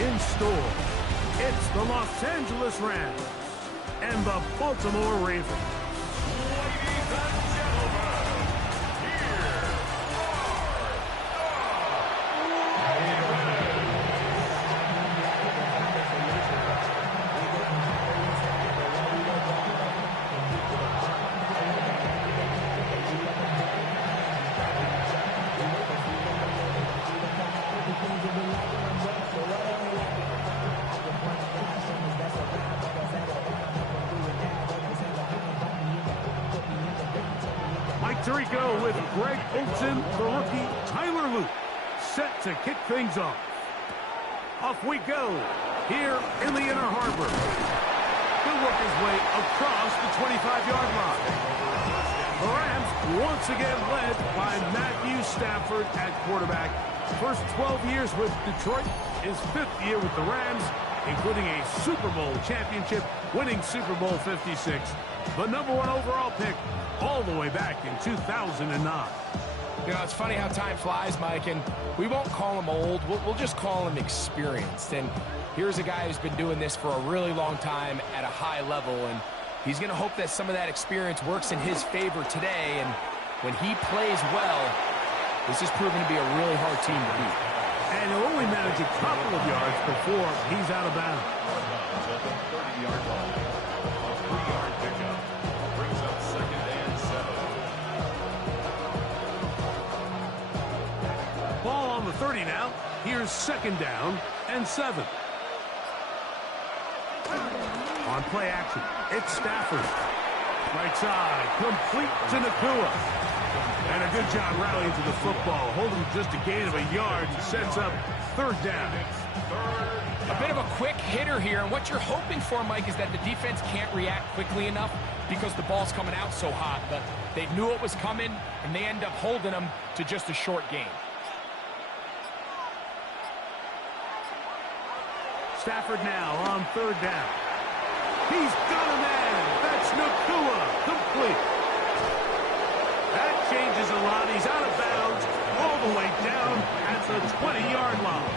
in store. It's the Los Angeles Rams and the Baltimore Ravens. Ladies and gentlemen, here Tirico with Greg Olsen, the rookie Tyler Luke, set to kick things off. Off we go, here in the Inner Harbor. He'll work his way across the 25-yard line. The Rams once again led by Matthew Stafford at quarterback. First 12 years with Detroit, his 5th year with the Rams, including a Super Bowl championship, winning Super Bowl 56. The #1 overall pick all the way back in 2009. You know, it's funny how time flies, Mike, and we won't call him old. We'll just call him experienced. And here's a guy who's been doing this for a really long time at a high level, and he's going to hope that some of that experience works in his favor today. And when he plays well, this is proven to be a really hard team to beat. And he'll only manage a couple of yards before he's out of bounds. at the 30-yard line. A 3-yard pickup brings up 2nd and 7. Ball on the 30 now. Here's 2nd down and 7. On play action, it's Stafford. Right side, complete to Nakua. And a good job rallying to the football, holding just a gain of a yard and sets up 3rd down. A bit of a quick hitter here, and what you're hoping for, Mike, is that the defense can't react quickly enough because the ball's coming out so hot. But they knew it was coming, and they end up holding them to just a short gain. Stafford now on 3rd down. He's got a man. That's Nakua, complete. That changes a lot. He's out of bounds all the way down at the 20-yard line.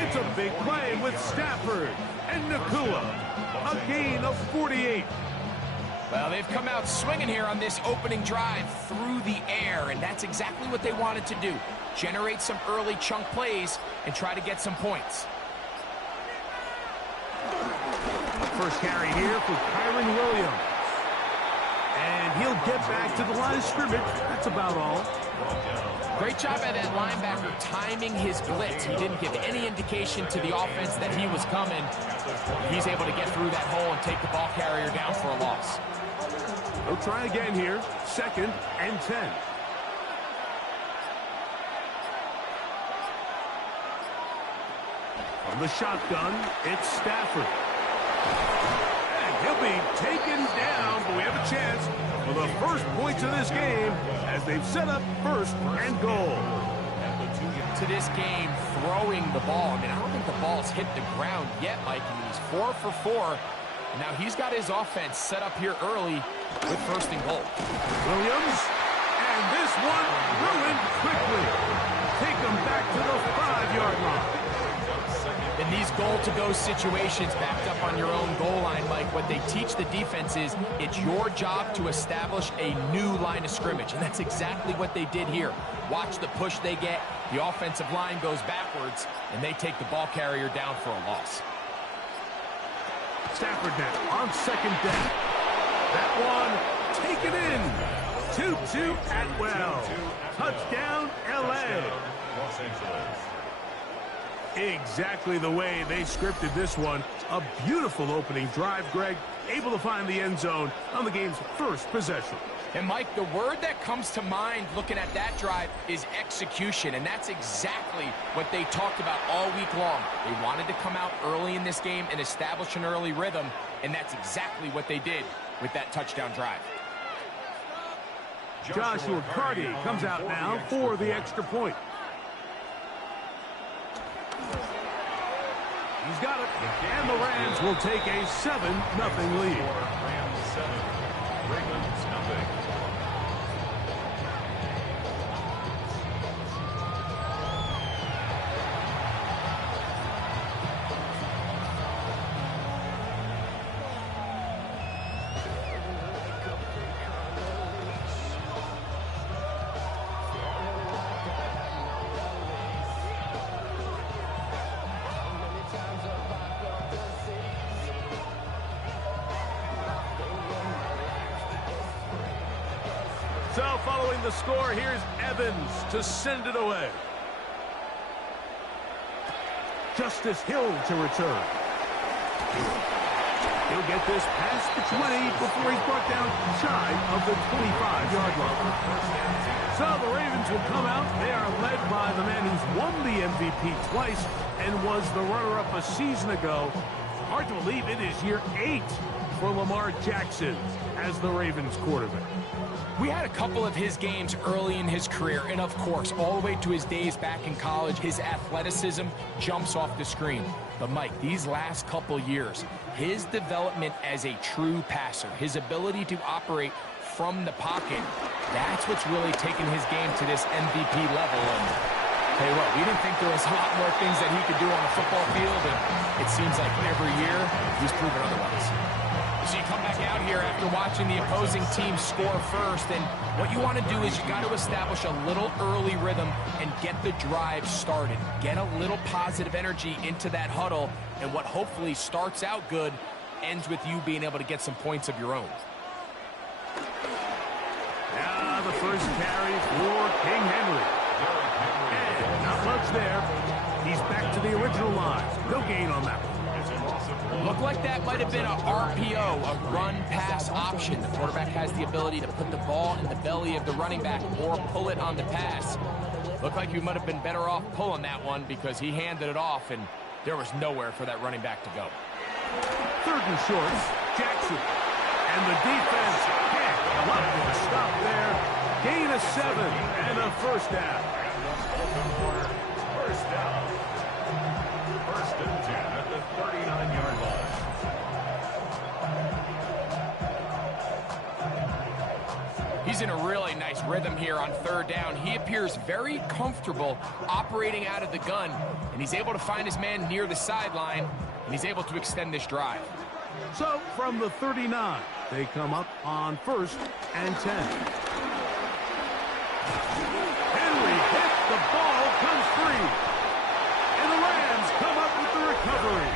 It's a big play with Stafford and Nakua. A gain of 48. Well, they've come out swinging here on this opening drive through the air, and that's exactly what they wanted to do. Generate some early chunk plays and try to get some points. First carry here for Kyron Williams. And he'll get back to the line of scrimmage. That's about all. Great job by that linebacker timing his blitz. He didn't give any indication to the offense that he was coming. He's able to get through that hole and take the ball carrier down for a loss. They'll try again here. 2nd and 10. From the shotgun, it's Stafford. And he'll be taken down, but we have a chance for the first points of this game as they've set up 1st and goal. To this game, throwing the ball. I mean, I don't think the ball's hit the ground yet, Mike. I mean, he's 4 for 4. Now he's got his offense set up here early with 1st and goal. Williams, and this one ruined quickly. Take him back to the 5-yard line. In these goal-to-go situations, backed up on your own goal line, Mike, what they teach the defense is it's your job to establish a new line of scrimmage, and that's exactly what they did here. Watch the push they get. The offensive line goes backwards, and they take the ball carrier down for a loss. Stafford now on 2nd down. That one taken in. 2-2 Atwell. Touchdown, L.A. Los Angeles. Exactly the way they scripted this one. A beautiful opening drive, Greg. Able to find the end zone on the game's 1st possession. And, Mike, the word that comes to mind looking at that drive is execution, and that's exactly what they talked about all week long. They wanted to come out early in this game and establish an early rhythm, and that's exactly what they did with that touchdown drive. Joshua Carty comes out now for the extra point. He's got it, and the Rams will take a 7-0 lead. Rams 7, Ravens nothing. So following the score, here's Evans to send it away. Justice Hill to return. He'll get this past the 20 before he's brought down shy of the 25-yard line. So the Ravens will come out. They are led by the man who's won the MVP twice and was the runner-up a season ago. Hard to believe it is year 8 for Lamar Jackson as the Ravens quarterback. We had a couple of his games early in his career, and of course, all the way to his days back in college, his athleticism jumps off the screen. But Mike, these last couple years, his development as a true passer, his ability to operate from the pocket, that's what's really taken his game to this MVP level. And tell you what, we didn't think there was a lot more things that he could do on the football field, and it seems like every year he's proven otherwise. So you come back out here after watching the opposing team score first, and what you want to do is you got to establish a little early rhythm and get the drive started. Get a little positive energy into that huddle, and what hopefully starts out good ends with you being able to get some points of your own. Now the first carry for King Henry. And not much there. He's back to the original line. No gain on that one. Looked like that might have been a RPO, a run-pass option. The quarterback has the ability to put the ball in the belly of the running back or pull it on the pass. Looked like he might have been better off pulling that one because he handed it off, and there was nowhere for that running back to go. 3rd and short, Jackson. And the defense can't come up with a stop there. Gain of 7 and a first down. First down. 1st and 10 at the 39-yard line. He's in a really nice rhythm here on 3rd down. He appears very comfortable operating out of the gun, and he's able to find his man near the sideline, and he's able to extend this drive. So from the 39, they come up on 1st and 10. Henry hit, the ball comes free. And the Rams come up with the recovery.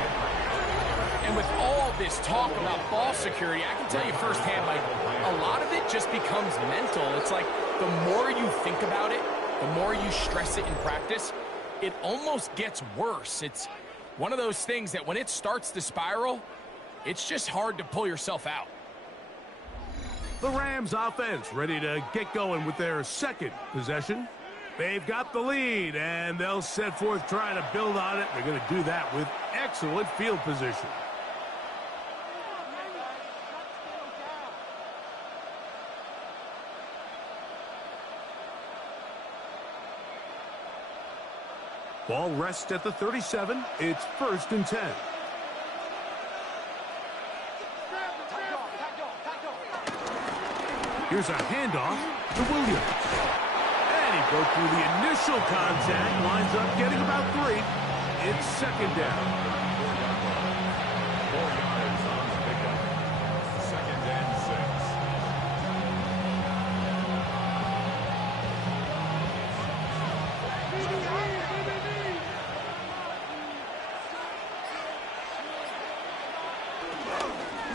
And with all this talk about ball security, I can tell you firsthand, Mike, a lot of it just becomes mental. It's like the more you think about it, the more you stress it in practice, it almost gets worse. It's one of those things that when it starts to spiral, it's just hard to pull yourself out. The Rams offense ready to get going with their 2nd possession. They've got the lead, and they'll set forth trying to build on it. They're going to do that with excellent field position. Ball rests at the 37. It's 1st and 10. Here's a handoff to Williams. And he broke through the initial contact, lines up getting about 3. It's 2nd down. 4 yards on the pickup. 2nd and 6.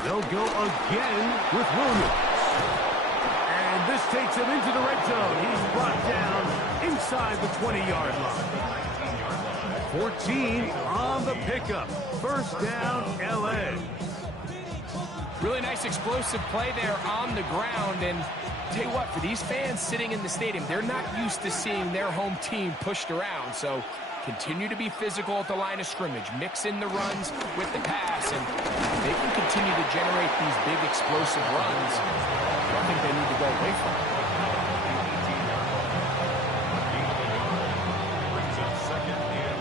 They'll go again with Williams. And this takes him into the red zone. He's brought down inside the 20-yard line. 14 on the pickup. 1st down, L.A. Really nice explosive play there on the ground. And tell you what, for these fans sitting in the stadium, they're not used to seeing their home team pushed around. So continue to be physical at the line of scrimmage. Mix in the runs with the pass, and they can continue to generate these big explosive runs. I don't think they need to go away from it. Brings up 2nd and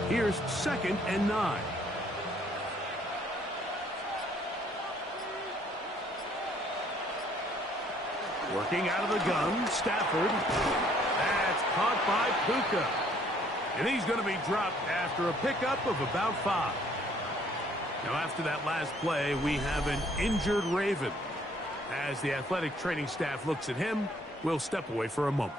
9. Here's 2nd and 9. Working out of the gun, Stafford. That's caught by Puka. And he's going to be dropped after a pickup of about 5. Now, after that last play, we have an injured Raven. As the athletic training staff looks at him, we'll step away for a moment.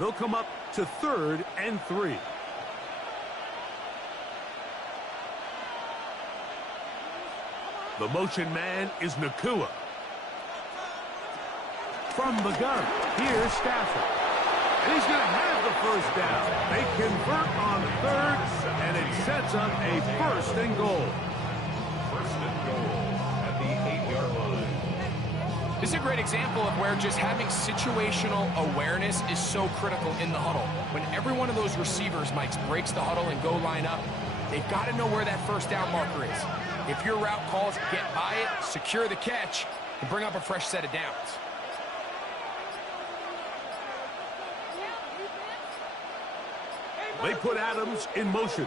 They'll come up to 3rd and 3. The motion man is Nakua. From the gun, here's Stafford. And he's going to have the first down. They convert on 3rd, and it sets up a 1st and goal. 1st and goal at the 8-yard line. This is a great example of where just having situational awareness is so critical in the huddle. When every one of those receivers, Mike, breaks the huddle and go line up, they've got to know where that first down marker is. If your route calls, get by it, secure the catch, and bring up a fresh set of downs. They put Adams in motion.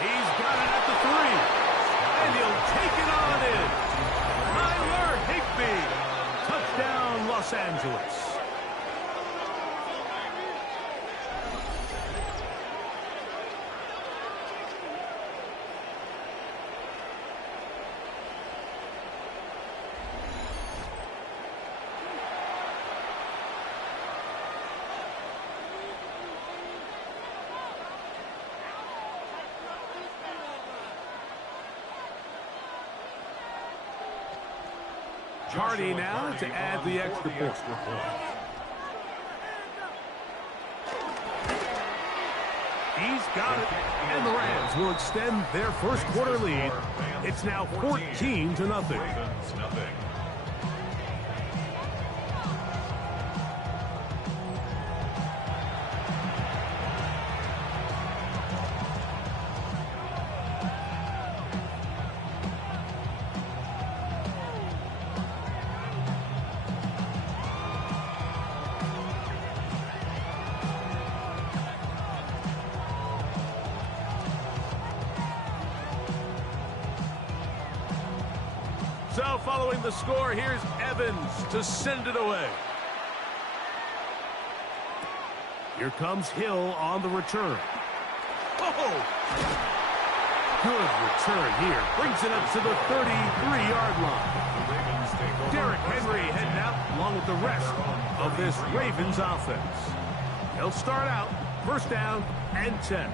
He's got it at the 3. And he'll take it on in. Tyler Higbee. Touchdown, Los Angeles. Hardy now to add the extra point. He's got it, and the Rams will extend their first quarter lead. It's now 14-0. So following the score, here's Evans to send it away. Here comes Hill on the return. Oh! Good return here. Brings it up to the 33-yard line. Derrick Henry heading out along with the rest of this Ravens offense. They'll start out 1st down and 10.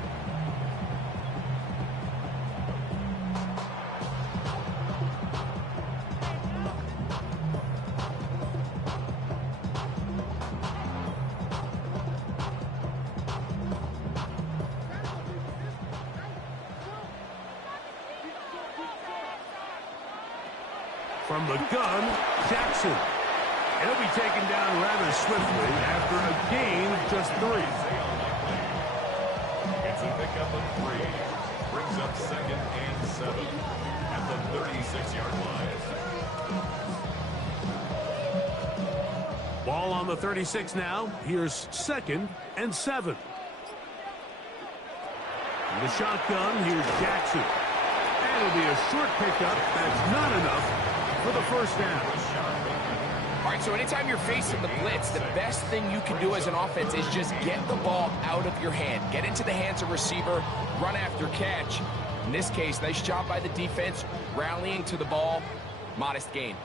From the gun, Jackson. And he'll be taken down rather swiftly after a gain of just 3. It's a pickup of 3. Brings up 2nd and 7 at the 36-yard line. Ball on the 36 now. Here's 2nd and 7. In the shotgun, here's Jackson. And it'll be a short pickup. That's not enough for the first down. All right, so anytime you're facing the blitz, the best thing you can do as an offense is just get the ball out of your hand. Get into the hands of receiver, run after catch. In this case, nice job by the defense, rallying to the ball. Modest gain.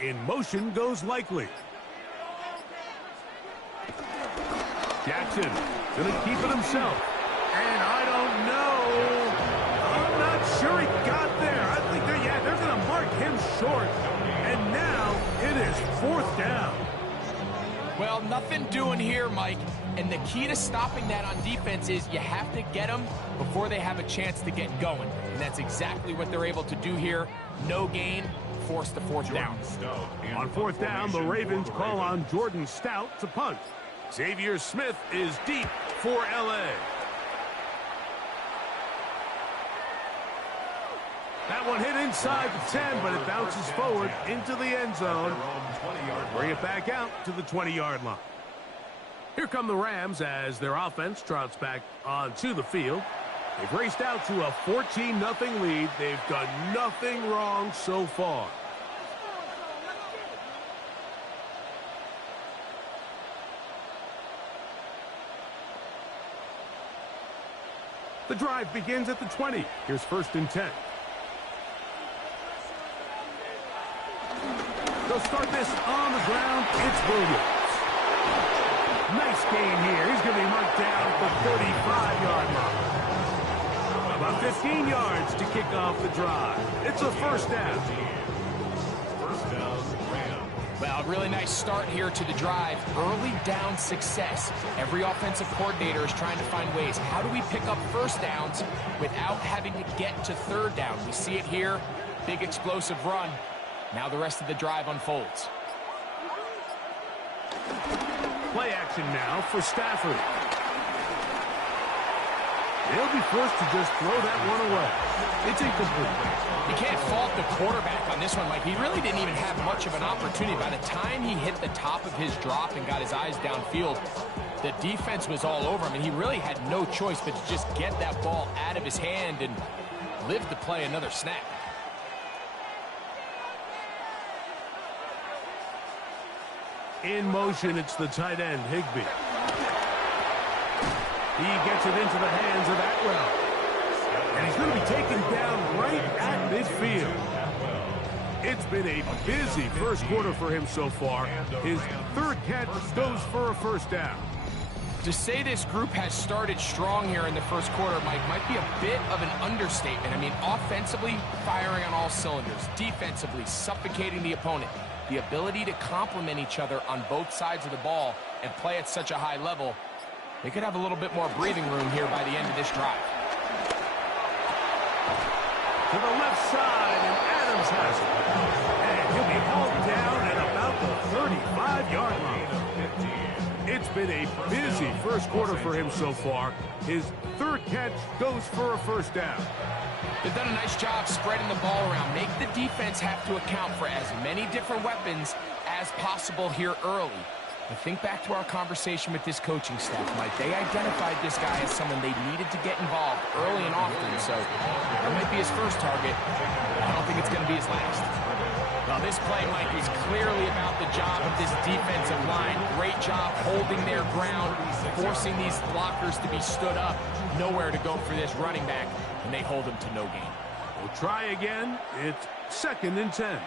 In motion goes Likely. Jackson gonna keep it himself. And I don't know. I'm not sure he got there. I think they're going to mark him short. And now it is 4th down. Well, nothing doing here, Mike. And the key to stopping that on defense is you have to get them before they have a chance to get going. And that's exactly what they're able to do here. No gain, force the 4th down. On 4th down, the Ravens call on Jordan Stout to punt. Xavier Smith is deep for L.A. That one hit inside the 10, but it bounces forward into the end zone. Bring it back out to the 20-yard line. Here come the Rams as their offense trots back onto the field. They've raced out to a 14-0 lead. They've done nothing wrong so far. The drive begins at the 20. Here's 1st and 10. They'll start this on the ground. It's Williams. Nice gain here. He's going to be marked down at the 35-yard line. About 15 yards to kick off the drive. It's a first down. First down, Rams. Well, a really nice start here to the drive. Early down success. Every offensive coordinator is trying to find ways. How do we pick up first downs without having to get to third down? We see it here. Big explosive run. Now the rest of the drive unfolds. Play action now for Stafford. He'll be forced to just throw that one away. It's incomplete. You can't fault the quarterback on this one, Mike. He really didn't even have much of an opportunity. By the time he hit the top of his drop and got his eyes downfield, the defense was all over him, and he really had no choice but to just get that ball out of his hand and live to play another snap. In motion, it's the tight end, Higbee. He gets it into the hands of Atwell. And he's going to be taken down right at midfield. It's been a busy first quarter for him so far. His third catch goes for a first down. To say this group has started strong here in the first quarter, Mike, might be a bit of an understatement. I mean, offensively, firing on all cylinders. Defensively, suffocating the opponent. The ability to complement each other on both sides of the ball and play at such a high level, they could have a little bit more breathing room here by the end of this drive. To the left side, and Adams has it. And he'll be hauled down at about the 35-yard line. It's been a busy first quarter for him so far. His third catch goes for a first down. They've done a nice job spreading the ball around. Make the defense have to account for as many different weapons as possible here early. And think back to our conversation with this coaching staff, Mike. They identified this guy as someone they needed to get involved early and often. So that might be his first target. I don't think it's going to be his last. Well, this play, Mike, is clearly about the job of this defensive line. Great job holding their ground, forcing these blockers to be stood up. Nowhere to go for this running back, and they hold him to no gain. We'll try again. It's 2nd and 10.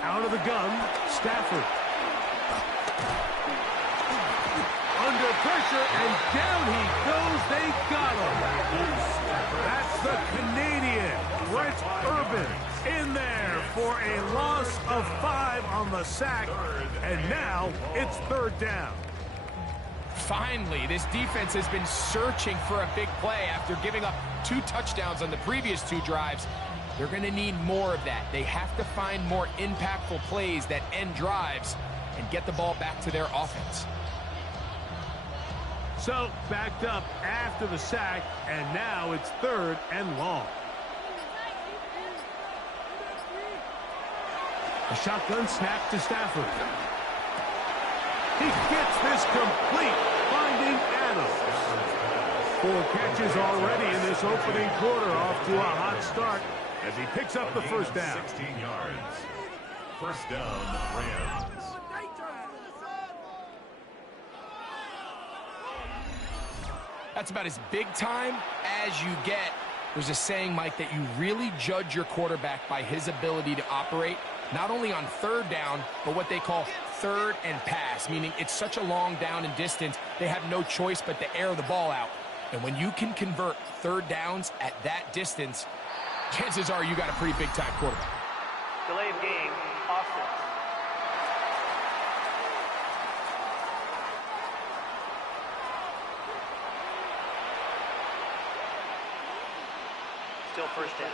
Out of the gun, Stafford. Under pressure, and down he goes. They got him. That's the Canadian, Brent Urban, in there for a loss of 5 on the sack. And now it's 3rd down. Finally, this defense has been searching for a big play after giving up 2 touchdowns on the previous 2 drives. They're going to need more of that. They have to find more impactful plays that end drives and get the ball back to their offense. So, backed up after the sack, and now it's 3rd and long. A shotgun snap to Stafford. He gets this complete, finding Adams. 4 catches already in this opening quarter, off to a hot start as he picks up the first down. 16 yards. First down, Rams. That's about as big time as you get. There's a saying, Mike, that you really judge your quarterback by his ability to operate, not only on 3rd down, but what they call 3rd and pass, meaning it's such a long down and distance, they have no choice but to air the ball out. And when you can convert 3rd downs at that distance, chances are you got a pretty big-time quarterback. Delay of game, Austin. Still first down.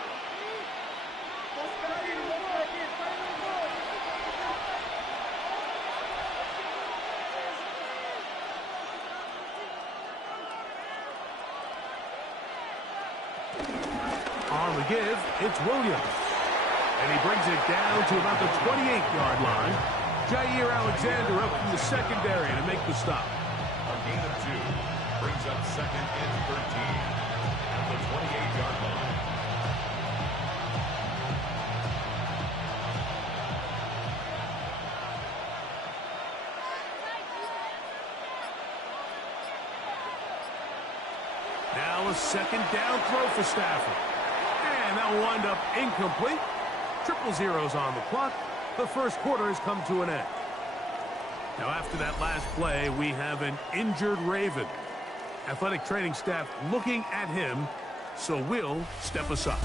On the give, it's Williams. And he brings it down to about the 28-yard line. Jair Alexander up from the secondary to make the stop. A gain of 2 brings up 2nd and 13 at the 28-yard line. Now a 2nd down throw for Stafford. And that'll wind up incomplete. Triple zeros on the clock. The first quarter has come to an end. Now, after that last play, we have an injured Raven. Athletic training staff looking at him, so we'll step aside.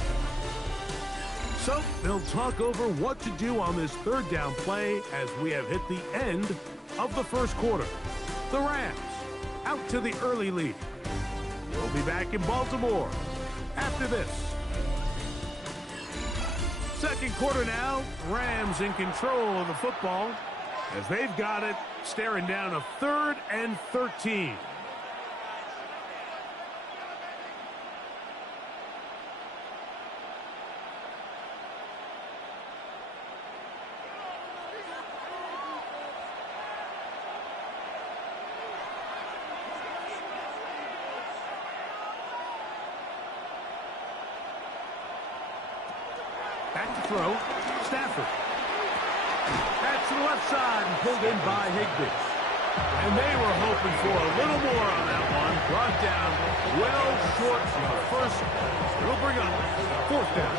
So they'll talk over what to do on this third down play as we have hit the end of the first quarter. The Rams out to the early lead. We'll be back in Baltimore after this. Second quarter now, Rams in control of the football as they've got it, staring down a 3rd and 13. Back to throw, Stafford. That's to the left side and pulled in by Higbee. And they were hoping for a little more on that one. Brought down well short of the first. It'll bring up 4th down.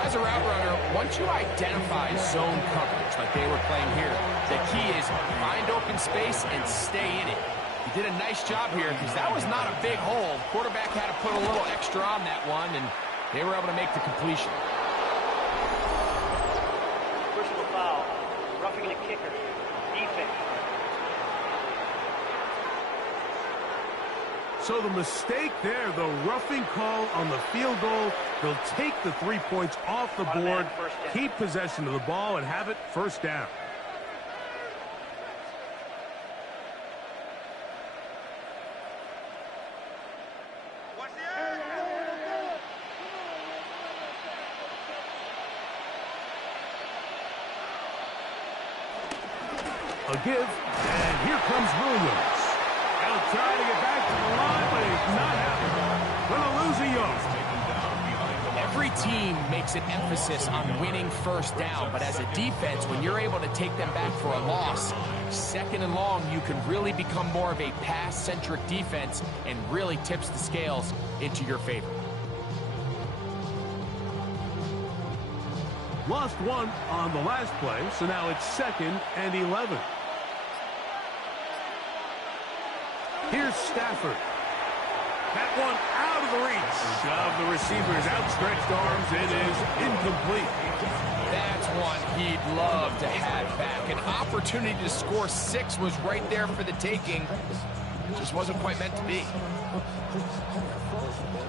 As a route runner, once you identify zone coverage like they were playing here, the key is find open space and stay in it. He did a nice job here because that was not a big hole. Quarterback had to put a little extra on that one, and they were able to make the completion. Personal foul. Roughing the kicker. Defense. So the mistake there, the roughing call on the field goal, they'll take the 3 points off the board, keep possession of the ball, and have it first down. A give, and here comes Williams. He'll try to get back to the line, but it's not happening. Gonna lose a yard. Every team makes an emphasis on winning first down, but as a defense, when you're able to take them back for a loss, 2nd and long, you can really become more of a pass-centric defense and really tips the scales into your favor. Lost one on the last play, so now it's 2nd and 11. Here's Stafford. That one out of the reach of the receiver's outstretched arms. It is incomplete. That's one he'd love to have back. An opportunity to score 6 was right there for the taking. Just wasn't quite meant to be.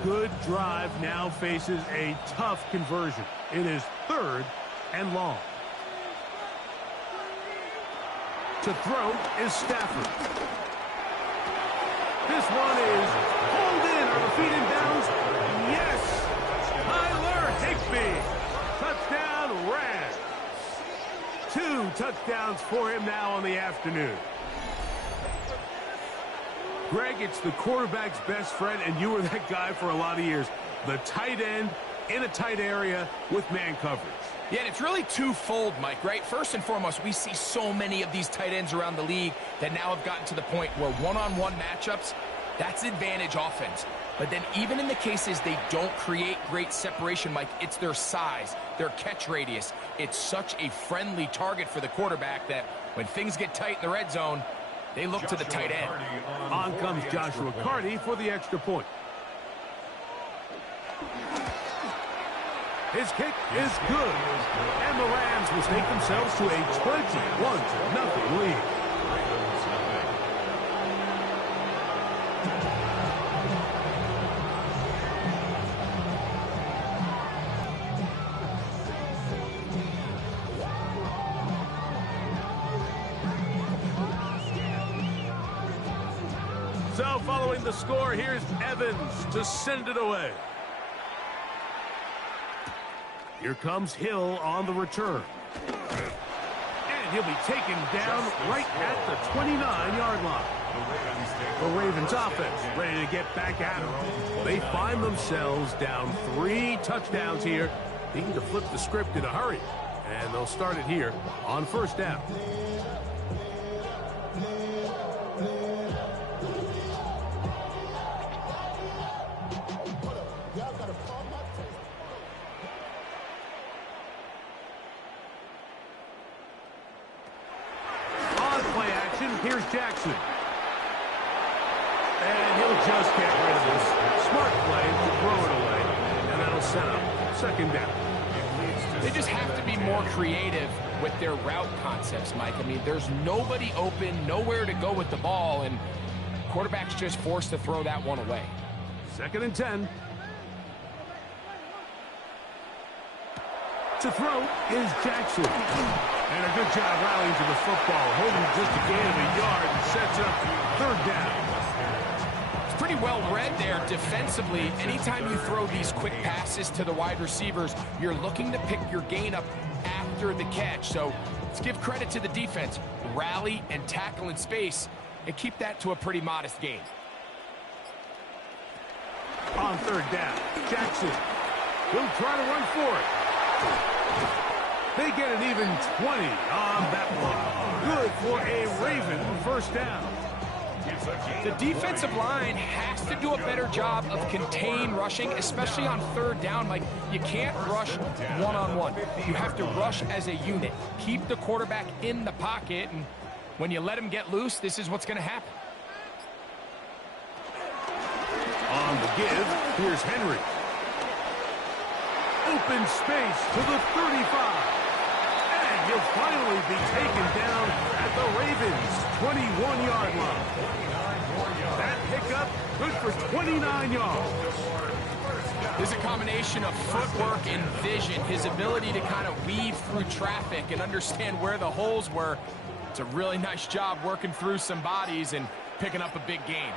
Good drive now faces a tough conversion. It is 3rd and long. To throw is Stafford. This one is pulled in on the feet and bounds. Yes! Tyler Higbee. Touchdown, Rams. 2 touchdowns for him now on the afternoon. Greg, it's the quarterback's best friend, and you were that guy for a lot of years. The tight end in a tight area with man coverage. Yeah, and it's really twofold, Mike, right? First and foremost, we see so many of these tight ends around the league that now have gotten to the point where one-on-one matchups, that's advantage offense. But then even in the cases they don't create great separation, Mike, it's their size, their catch radius. It's such a friendly target for the quarterback that when things get tight in the red zone, they look to the tight end. On comes Joshua Carty for the extra point. His kick is good. And the Rams will take themselves to a 21-0 lead. So following the score, here's Evans to send it away. Here comes Hill on the return. And he'll be taken down right at the 29-yard line. The Ravens offense ready to get back at him. They find themselves down 3 touchdowns here, needing to flip the script in a hurry. And they'll start it here on first down. just get rid of this. Smart play to throw it away, and that'll set up second down. They just have to be more creative with their route concepts, Mike. I mean, there's nobody open, nowhere to go with the ball, and quarterback's just forced to throw that one away. Second and 10. To throw is Jackson. And a good job rallying to the football, holding just a gain of a yard and sets up third down. It's pretty well read there defensively. Anytime you throw these quick passes to the wide receivers, you're looking to pick your gain up after the catch. So let's give credit to the defense. Rally and tackle in space and keep that to a pretty modest gain. On third down, Jackson will try to run for it. They get an even 20 on that one. Good for a Raven first down. The defensive line has to do a better job of contain rushing, especially on third down. Like, you can't rush one-on-one. You have to rush as a unit. Keep the quarterback in the pocket, and when you let him get loose, this is what's going to happen. On the give, here's Henry. Open space to the 35. And he'll finally be taken down at the Ravens' 21-yard line. That pickup good for 29 yards. There's a combination of footwork and vision, his ability to kind of weave through traffic and understand where the holes were. It's a really nice job working through some bodies and picking up a big gain.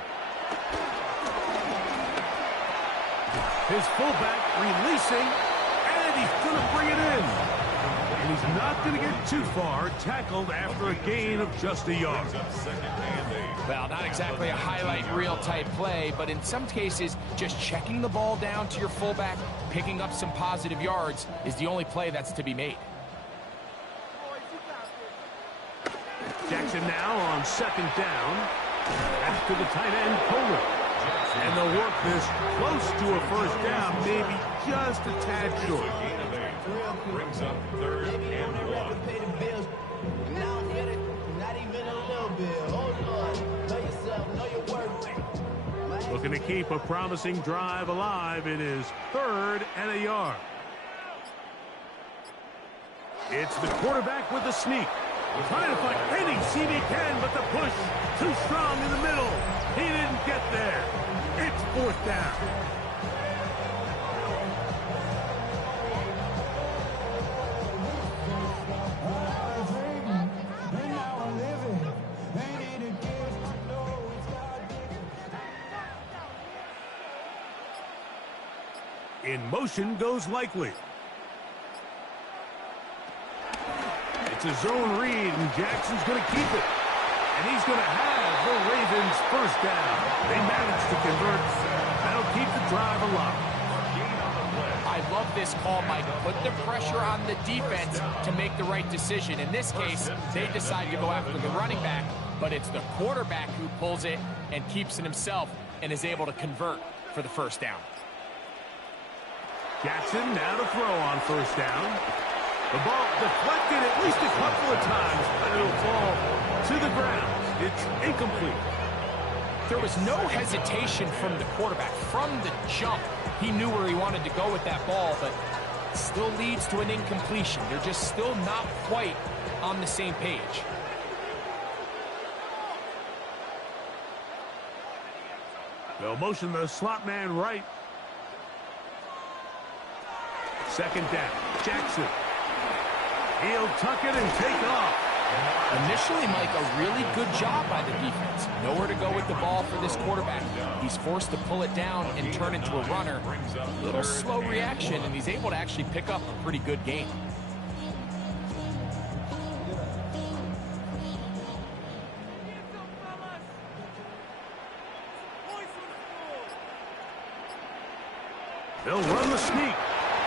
His fullback releasing, and he's going to bring it in. And he's not going to get too far, tackled after a gain of just a yard. Well, not exactly a highlight reel type play, but in some cases, just checking the ball down to your fullback, picking up some positive yards is the only play that's to be made. Jackson now on second down. Pass to the tight end, Kohler. And they'll work this close to a first down, maybe just a tad short. Brings up third and 1. Looking to keep a promising drive alive. It is third and a yard. It's the quarterback with the sneak. Trying to find any seam he can, but the push too strong in the middle. He didn't get there. It's fourth down. In motion goes Likely. It's a zone read, and Jackson's going to keep it. And he's going to have the Ravens first down. They managed to convert. That'll keep the drive alive. I love this call, Mike. Put the pressure on the defense to make the right decision. In this case, they decide to go after the running back, but it's the quarterback who pulls it and keeps it himself and is able to convert for the first down. Jackson now to throw on first down. The ball deflected at least a couple of times, but it'll fall to the ground. It's incomplete. There was no hesitation from the quarterback. From the jump, he knew where he wanted to go with that ball, but still leads to an incompletion. They're just still not quite on the same page. They'll motion the slot man right. Second down, Jackson. He'll tuck it and take off. Initially, Mike, a really good job by the defense. Nowhere to go with the ball for this quarterback. He's forced to pull it down and turn into a runner. A little slow reaction, and he's able to actually pick up a pretty good gain. They'll run the sneak.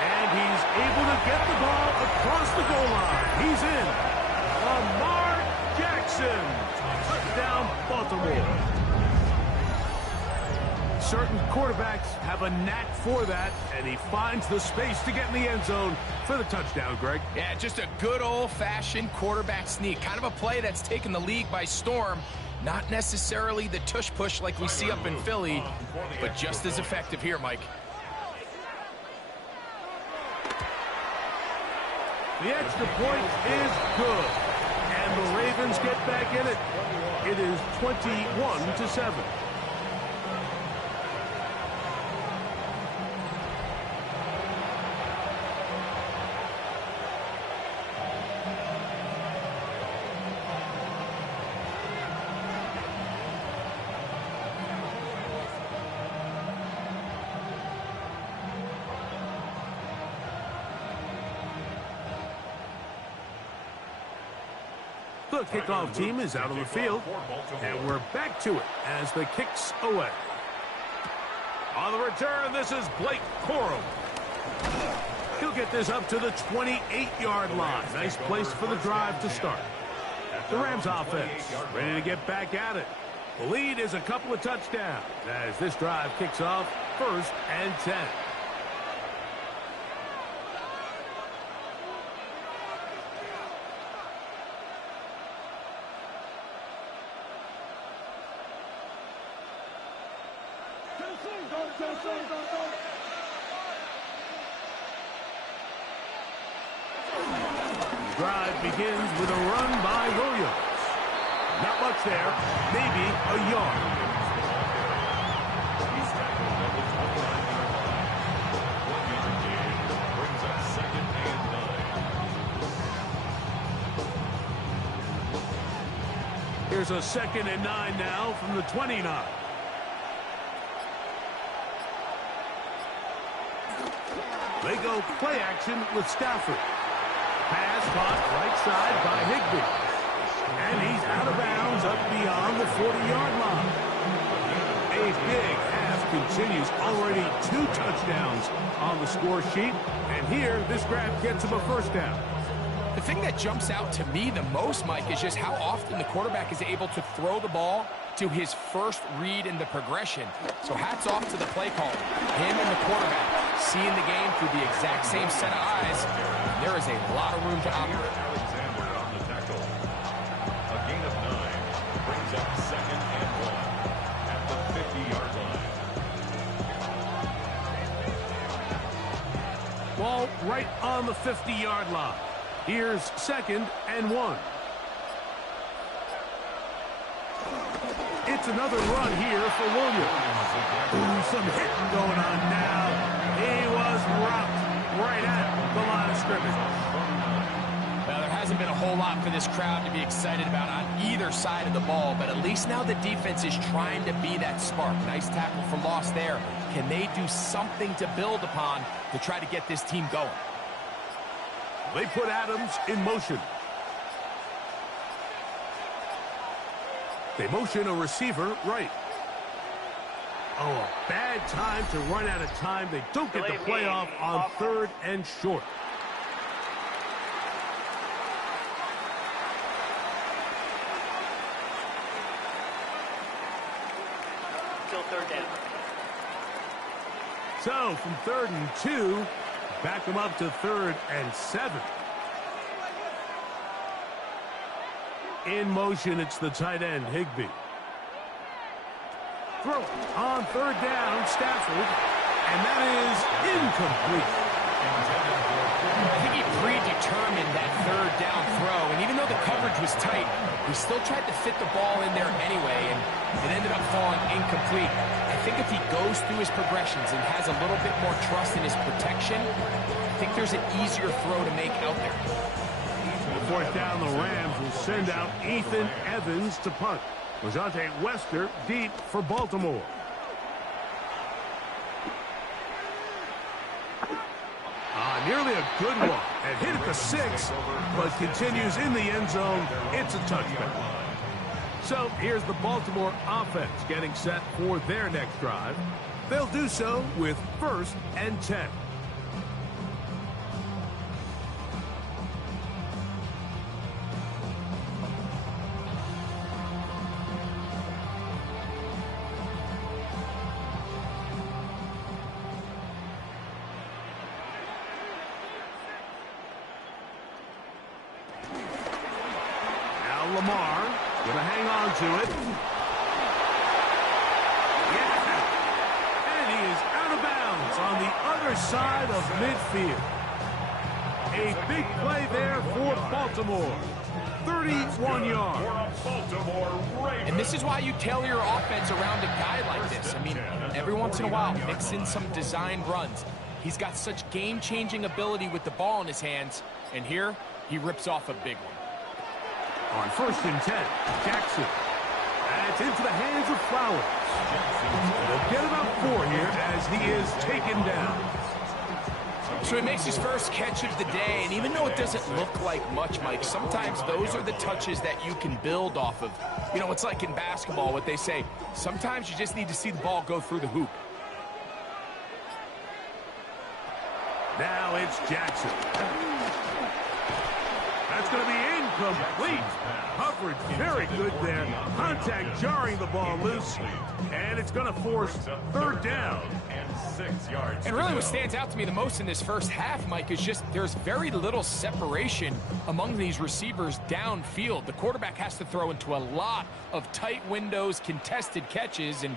And he's able to get the ball across the goal line. He's in. Lamar Jackson. Touchdown, Baltimore. Certain quarterbacks have a knack for that, and he finds the space to get in the end zone for the touchdown, Greg. Yeah, just a good old-fashioned quarterback sneak. Kind of a play that's taken the league by storm. Not necessarily the tush push like we see up in Philly, but just as effective here, Mike. The extra point is good. And the Ravens get back in it. It is 21-7. The kickoff team is out on the field, and we're back to it as the kick's away. On the return, this is Blake Corum. He'll get this up to the 28-yard line. Nice place for the drive to start. The Rams offense ready to get back at it. The lead is a couple of touchdowns as this drive kicks off 1st and 10. The drive begins with a run by Williams. Not much there, maybe a yard. He's tackled at the 29-yard line. 1-yard gain brings up 2nd and 9. Here's a 2nd and 9 now from the 29. They go play action with Stafford. Pass caught right side by Higbee. And he's out of bounds up beyond the 40-yard line. A big half continues. Already 2 touchdowns on the score sheet. And here, this grab gets him a 1st down. The thing that jumps out to me the most, Mike, is just how often the quarterback is able to throw the ball to his first read in the progression. So hats off to the play caller. Him and the quarterback seeing the game through the exact same set of eyes. There is a lot of room to operate. Alexander on the tackle. A gain of 9 brings up 2nd and 1 at the 50-yard line. Ball right on the 50-yard line. Here's 2nd and 1. It's another run here for Williams. Ooh, some hitting going on now. He was rocked right at the line of scrimmage. Well, there hasn't been a whole lot for this crowd to be excited about on either side of the ball, but at least now the defense is trying to be that spark. Nice tackle for loss there. Can they do something to build upon to try to get this team going? They put Adams in motion. They motion a receiver right. Oh, a bad time to run out of time. They don't get the playoff on 3rd and short. Still 3rd down. So, from 3rd and 2, back them up to 3rd and 7. In motion, it's the tight end, Higbee. Throw on 3rd down, Stafford, and that is incomplete. I think he predetermined that 3rd down throw, and even though the coverage was tight, he still tried to fit the ball in there anyway, and it ended up falling incomplete. I think if he goes through his progressions and has a little bit more trust in his protection, I think there's an easier throw to make out there. On 4th down, the Rams will send out Ethan Evans to punt. Lajante Wester deep for Baltimore. Nearly a good one. And hit at the 6, but continues in the end zone. It's a touchdown. So here's the Baltimore offense getting set for their next drive. They'll do so with 1st and 10. Lamar Gonna hang on to it. Yeah. And he is out of bounds on the other side of midfield. A big play there for Baltimore. 31 yards. And this is why you tailor your offense around a guy like this. I mean, every once in a while, mix in some designed runs. He's got such game-changing ability with the ball in his hands. And here, he rips off a big one. On 1st and 10, Jackson. That's into the hands of Flowers. They'll get about 4 here as he is taken down. So he makes his first catch of the day, and even though it doesn't look like much, Mike, sometimes those are the touches that you can build off of. You know, it's like in basketball, what they say, sometimes you just need to see the ball go through the hoop. Now it's Jackson. That's going to be incomplete. Coverage very good there. Contact jarring the ball loose. And it's going to force 3rd down. And 6 yards. And really what stands out to me the most in this first half, Mike, is just there's very little separation among these receivers downfield. The quarterback has to throw into a lot of tight windows, contested catches, and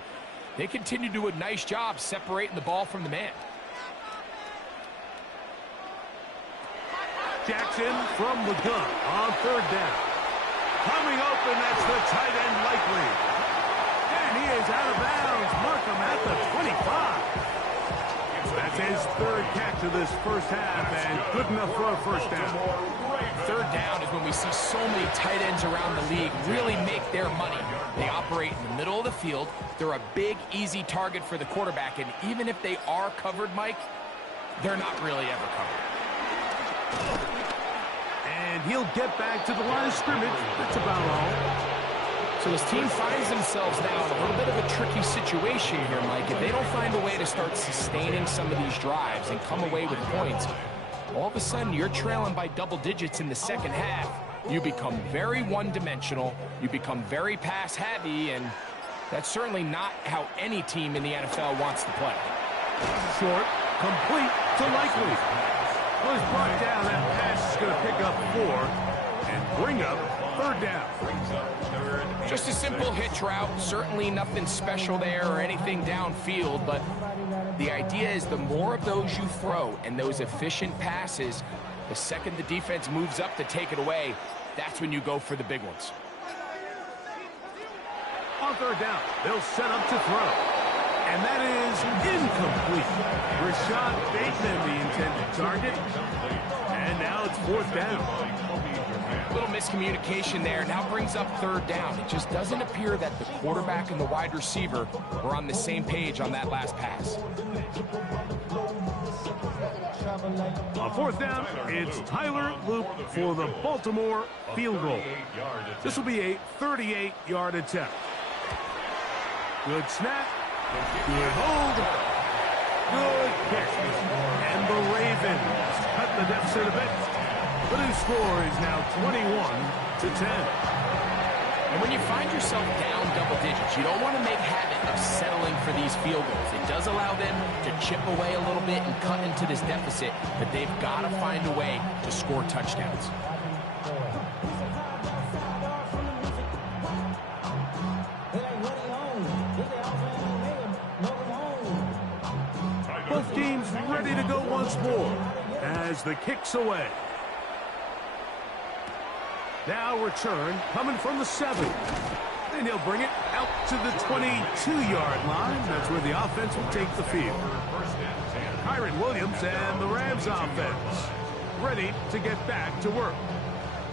they continue to do a nice job separating the ball from the man. Jackson from the gun on 3rd down. Coming open, that's the tight end likely. And he is out of bounds. Markham at the 25. That's his 3rd catch of this first half, and good enough for a 1st down. 3rd down is when we see so many tight ends around the league really make their money. They operate in the middle of the field. They're a big, easy target for the quarterback, and even if they are covered, Mike, they're not really ever covered. And he'll get back to the line of scrimmage. That's about all. So his team finds themselves now in a little bit of a tricky situation here, Mike. If they don't find a way to start sustaining some of these drives and come away with points, all of a sudden you're trailing by double digits in the second half. You become very one-dimensional. You become very pass-heavy, and that's certainly not how any team in the NFL wants to play. Short, complete to Likely. Well, he's brought down. That pass is going to pick up 4 and bring up 3rd down. Just a simple hitch route. Certainly nothing special there or anything downfield, but the idea is the more of those you throw and those efficient passes, the second the defense moves up to take it away, that's when you go for the big ones. On 3rd down, they'll set up to throw. And that is incomplete. Rashad Bateman, the intended target. And now it's 4th down. A little miscommunication there. Now brings up 3rd down. It just doesn't appear that the quarterback and the wide receiver were on the same page on that last pass. On 4th down, it's Tyler Loop for the Baltimore field goal. This will be a 38-yard attempt. Good snap. Good hold. Good kick. And the Ravens cut the deficit a bit. The new score is now 21-10. And when you find yourself down double digits, you don't want to make habit of settling for these field goals. It does allow them to chip away a little bit and cut into this deficit, but they've got to find a way to score touchdowns. Both teams ready to go once more as the kick's away. Now return coming from the 7. And he'll bring it out to the 22-yard line. That's where the offense will take the field. Kyron Williams and the Rams offense ready to get back to work.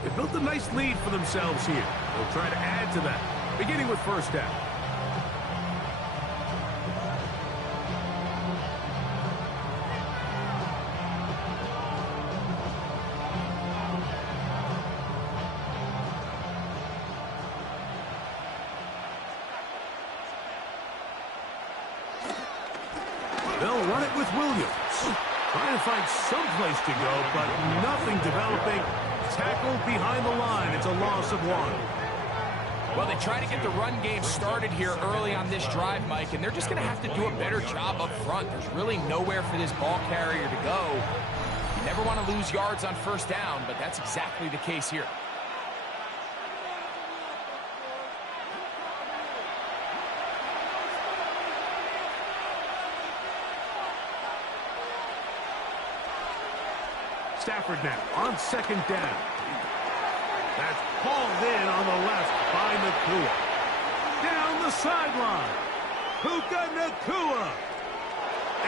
They built a nice lead for themselves here. They'll try to add to that, beginning with 1st down. They'll run it with Williams. Trying to find some place to go, but nothing developing. Tackled behind the line. It's a loss of 1. Well, they try to get the run game started here early on this drive, Mike, and they're just going to have to do a better job up front. There's really nowhere for this ball carrier to go. You never want to lose yards on 1st down, but that's exactly the case here. Stafford now on second down. That's hauled in on the left by Nakua. Down the sideline. Puka Nakua.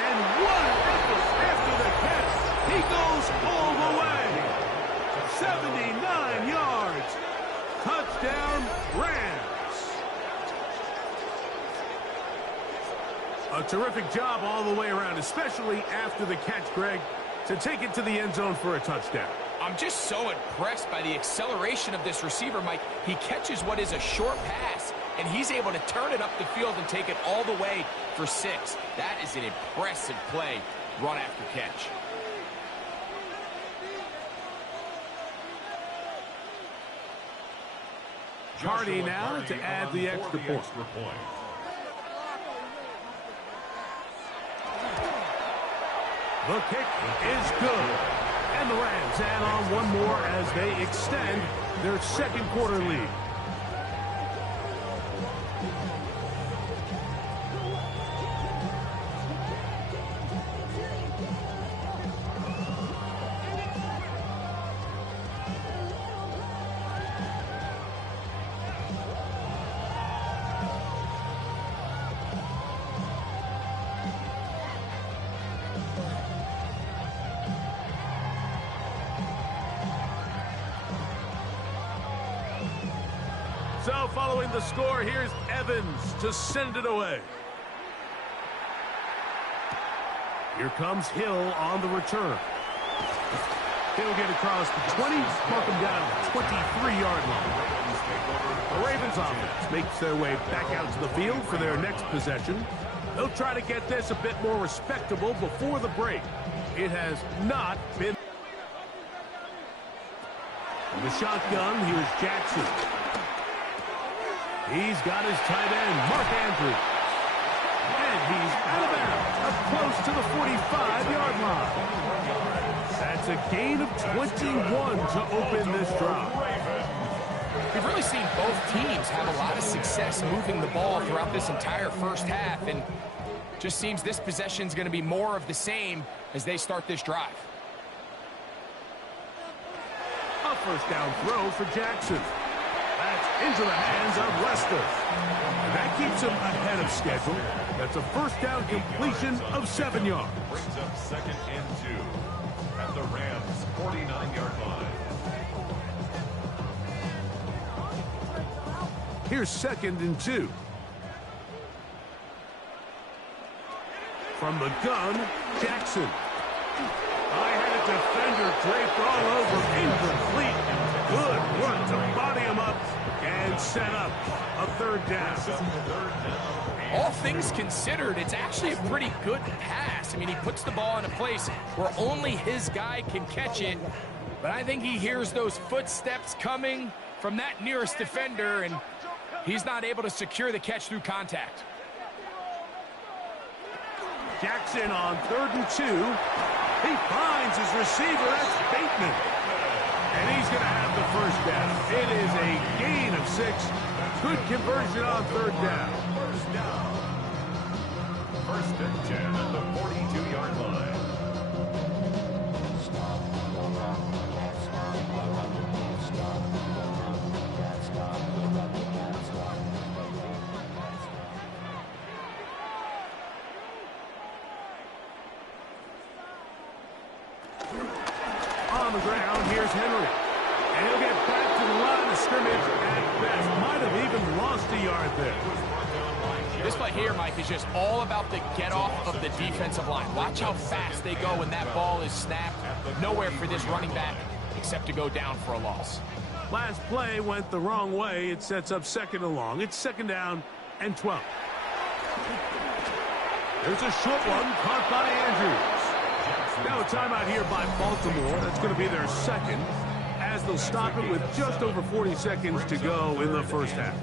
And what an effort after the catch. He goes all the way. 79 yards. Touchdown, Rams. A terrific job all the way around, especially after the catch, Greg, to take it to the end zone for a touchdown. I'm just so impressed by the acceleration of this receiver, Mike. He catches what is a short pass, and he's able to turn it up the field and take it all the way for 6. That is an impressive play, run after catch. Hardy now to add the extra point. The kick is good. And the Rams add on one more as they extend their second quarter lead. So following the score, here's Evans to send it away. Here comes Hill on the return. He'll get across the 20, mark him down at the 23-yard line. The Ravens offense makes their way back out to the field for their next possession. They'll try to get this a bit more respectable before the break. It has not been. From the shotgun, here's Jackson. He's got his tight end, Mark Andrews. And he's out of bounds, up close to the 45-yard line. That's a gain of 21 to open this drive. We've really seen both teams have a lot of success moving the ball throughout this entire first half, and just seems this possession is going to be more of the same as they start this drive. A first down throw for Jackson. That's into the hands of Lester. And that keeps him ahead of schedule. That's a first down completion of 7 yards. Brings up second and 2 at the Rams' 49-yard line. Here's second and 2. From the gun, Jackson. I had a defender draped all over, incomplete. Good work to body him up and set up a third down. All things considered, it's actually a pretty good pass. I mean, he puts the ball in a place where only his guy can catch it. But I think he hears those footsteps coming from that nearest defender, and he's not able to secure the catch through contact. Jackson on 3rd and 2. He finds his receiver. That's Bateman. And he's going to have the first down. It is a gain of 6. Good conversion on 3rd down. First and 10 at the 42-yard line. On the ground, here's Henry. And he'll get back to the line of scrimmage at best. Might have even lost a yard there. This play here, Mike, is just all about the get-off of the defensive line. Watch how fast they go when that ball is snapped. Nowhere for this running back except to go down for a loss. Last play went the wrong way. It sets up second and long. It's second down and 12. There's a short one caught by Andrews. Now a timeout here by Baltimore. That's going to be their second, as they'll stop it with just over 40 seconds to go in the first half.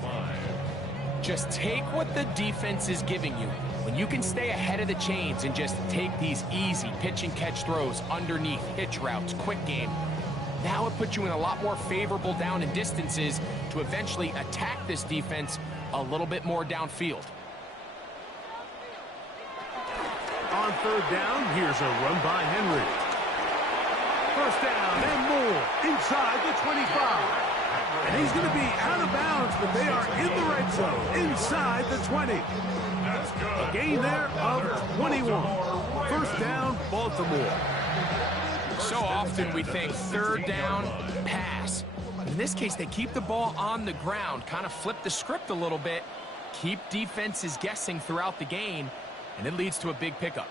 Just take what the defense is giving you. When you can stay ahead of the chains and just take these easy pitch and catch throws underneath, hitch routes, quick game, now it puts you in a lot more favorable down and distances to eventually attack this defense a little bit more downfield. On 3rd down, here's a run by Henry. First down and more inside the 25. And he's going to be out of bounds, but they are in the red zone inside the 20. A gain there of 21. First down, Baltimore. So often we think third down, pass. In this case, they keep the ball on the ground, kind of flip the script a little bit, keep defenses guessing throughout the game, and it leads to a big pickup.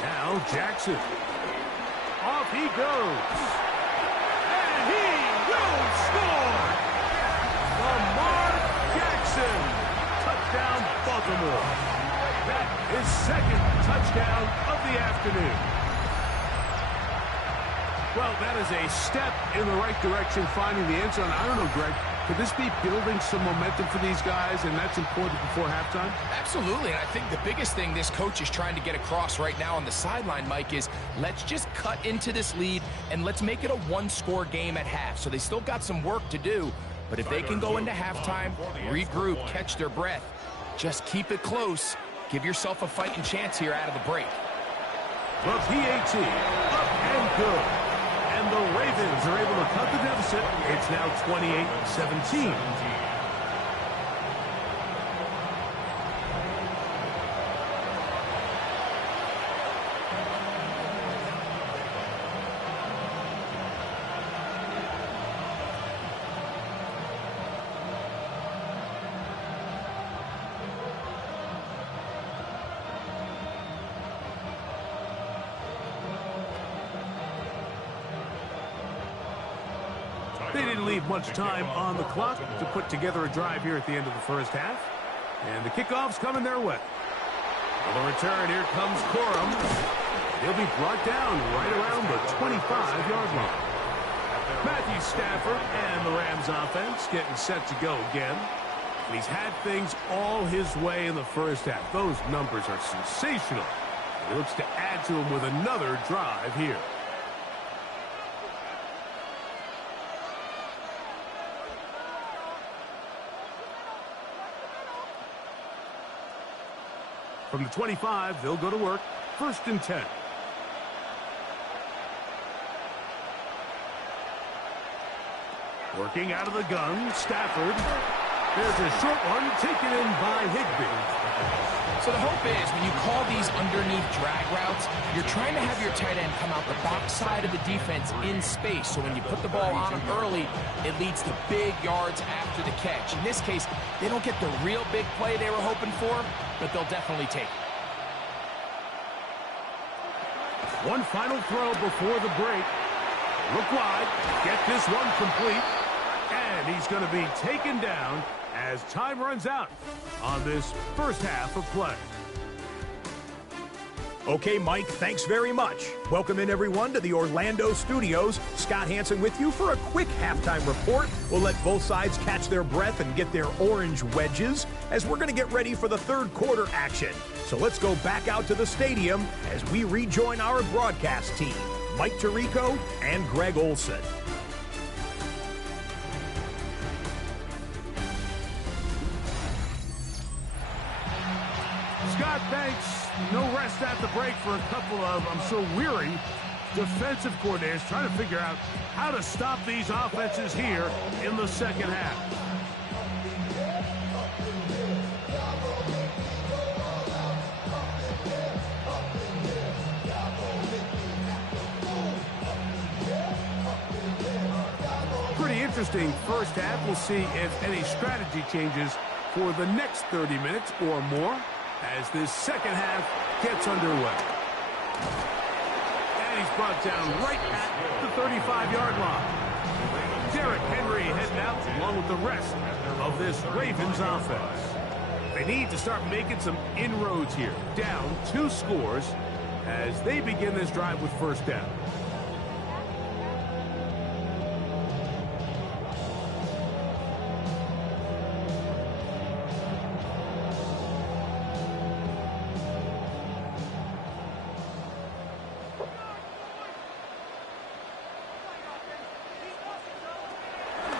Now Jackson. Off he goes. And he will score! Lamar Jackson. Touchdown, Baltimore. That is second touchdown of the afternoon. Well, that is a step in the right direction, finding the end zone. I don't know, Greg. Could this be building some momentum for these guys, and that's important before halftime? Absolutely, and I think the biggest thing this coach is trying to get across right now on the sideline, Mike, is let's just cut into this lead, and let's make it a one-score game at half. So they still got some work to do, but if they can go into halftime, regroup, catch their breath, just keep it close, give yourself a fighting chance here out of the break. The PAT, up and good. And the Ravens are able to cut the deficit. It's now 28-17. They didn't leave much time on the clock to put together a drive here at the end of the first half. And the kickoff's coming their way. On the return, here comes Corum. He'll be brought down right around the 25-yard line. Matthew Stafford and the Rams offense getting set to go again. And he's had things all his way in the first half. Those numbers are sensational. And he looks to add to them with another drive here. From the 25, they'll go to work. First and 10. Working out of the gun, Stafford. There's a short one taken in by Higbee. So the hope is when you call these underneath drag routes, you're trying to have your tight end come out the backside of the defense in space. So when you put the ball on him early, it leads to big yards after the catch. In this case, they don't get the real big play they were hoping for, but they'll definitely take it. One final throw before the break. Look wide. Get this one complete. And he's going to be taken down as time runs out on this first half of play. Okay, Mike, thanks very much. Welcome in, everyone, to the Orlando studios. Scott Hansen with you for a quick halftime report. We'll let both sides catch their breath and get their orange wedges as we're going to get ready for the third quarter action. So let's go back out to the stadium as we rejoin our broadcast team, Mike Tirico and Greg Olson. Scott, thanks. No rest at the break for a couple of, I'm sure, weary defensive coordinators trying to figure out how to stop these offenses here in the second half. Pretty interesting first half. We'll see if any strategy changes for the next 30 minutes or more as this second half gets underway. And he's brought down right at the 35-yard line. Derrick Henry heading out along with the rest of this Ravens offense. They need to start making some inroads here. Down 2 scores as they begin this drive with first down.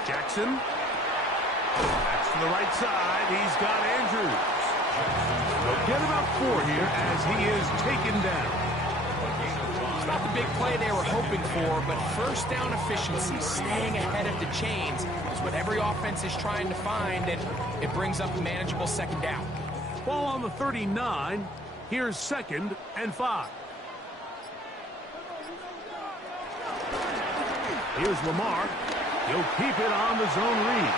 Jackson. That's to the right side. He's got Andrews. They'll get about 4 here as he is taken down. It's not the big play they were hoping for, but first down efficiency, staying ahead of the chains, is what every offense is trying to find, and it brings up a manageable second down. Ball on the 39. Here's 2nd and 5. Here's Lamar. He'll keep it on the zone read.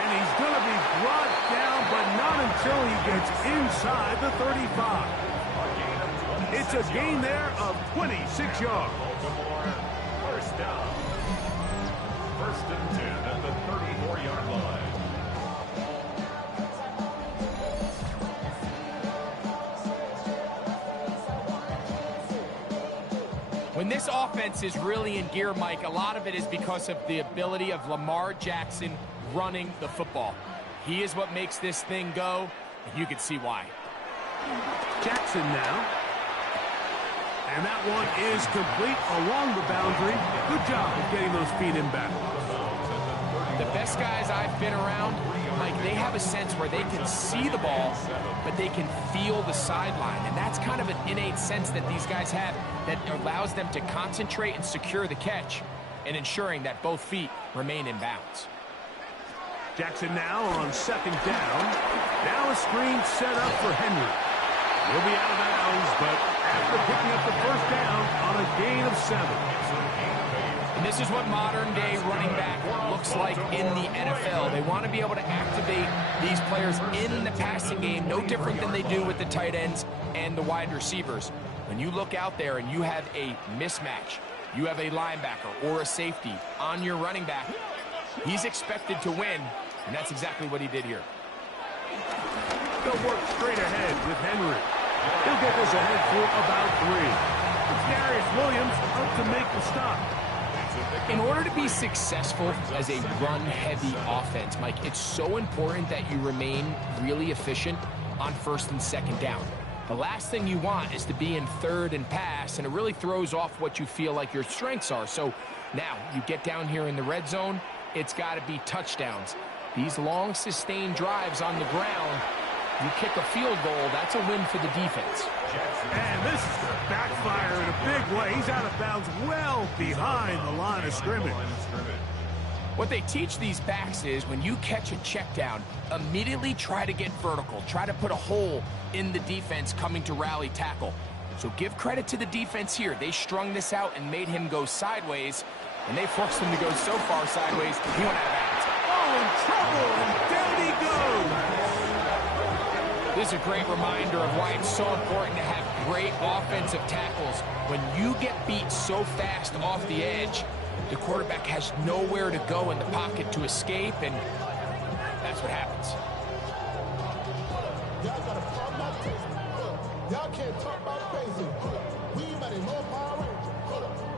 And he's going to be brought down, but not until he gets inside the 35. It's a gain there of 26 yards. Baltimore, first down. 1st and 10 at the 34-yard line. When this offense is really in gear, Mike, a lot of it is because of the ability of Lamar Jackson running the football. He is what makes this thing go, and you can see why. Jackson now. And that one is complete along the boundary. Good job of getting those feet in back. The best guys I've been around, Mike, they have a sense where they can see the ball, but they can feel the sideline. And that's kind of an innate sense that these guys have that allows them to concentrate and secure the catch and ensuring that both feet remain in bounds. Jackson now on 2nd down. Now a screen set up for Henry. He'll be out of bounds, but after picking up the first down on a gain of 7. And this is what modern-day running back looks like in the NFL. They want to be able to activate these players in the passing game, no different than they do with the tight ends and the wide receivers. When you look out there and you have a mismatch, you have a linebacker or a safety on your running back, he's expected to win, and that's exactly what he did here. They'll work straight ahead with Henry. He'll get this ahead for about 3. It's Darius Williams up to make the stop. In order to be successful as a run-heavy offense, Mike, it's so important that you remain really efficient on 1st and 2nd down. The last thing you want is to be in 3rd and pass, and it really throws off what you feel like your strengths are. So now you get down here in the red zone, it's got to be touchdowns. These long, sustained drives on the ground, you kick a field goal, that's a win for the defense. And this is going to backfire in a big way. He's out of bounds well behind the line of scrimmage. What they teach these backs is when you catch a check down, immediately try to get vertical. Try to put a hole in the defense coming to rally tackle. So give credit to the defense here. They strung this out and made him go sideways, and they forced him to go so far sideways, he went out of bounds. Oh, in trouble, and down he goes. This is a great reminder of why it's so important to have great offensive tackles. When you get beat so fast off the edge, the quarterback has nowhere to go in the pocket to escape, and that's what happens. Y'all gotta talk about taste. Y'all can't talk about crazy. We might have more Power Rangers.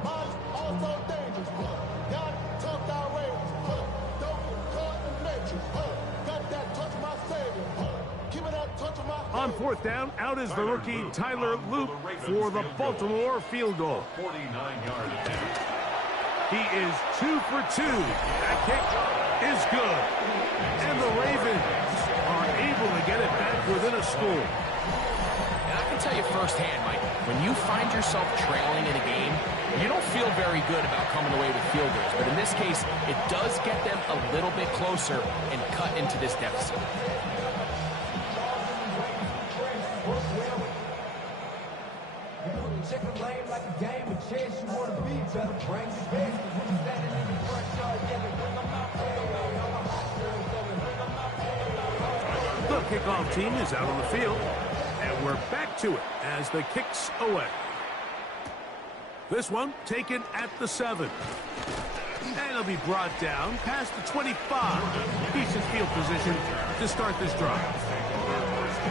Mine also dangerous. Y'all talk outrageous. Don't get caught in the matrix. Got that touch my savior. Give me that touch of my On 4th down, out is the rookie Tyler Loop for the Baltimore field goal. 49-yard attempt. He is 2 for 2. That kick is good. And the Ravens are able to get it back within a score. And I can tell you firsthand, Mike, when you find yourself trailing in a game, you don't feel very good about coming away with field goals. But in this case, it does get them a little bit closer and cut into this deficit. The kickoff team is out on the field, and we're back to it as the kick's away. This one taken at the 7. And it'll be brought down past the 25. Decent field position to start this drive.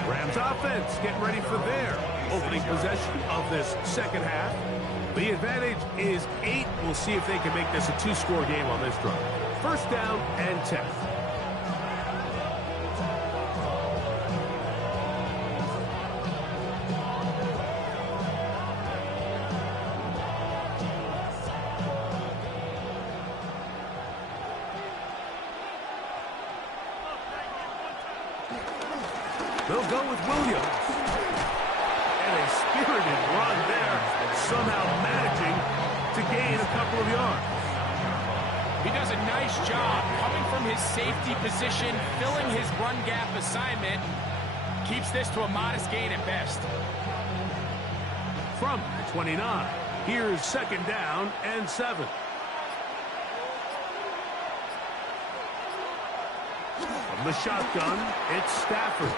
Rams offense getting ready for their opening possession of this second half. The advantage is 8. We'll see if they can make this a 2-score game on this drive. 1st down and 10. They'll go with Williams. And a spirited run there, somehow managing to gain a couple of yards. He does a nice job coming from his safety position, filling his run gap assignment. Keeps this to a modest gain at best. From the 29, here's second down and 7. From the shotgun, it's Stafford.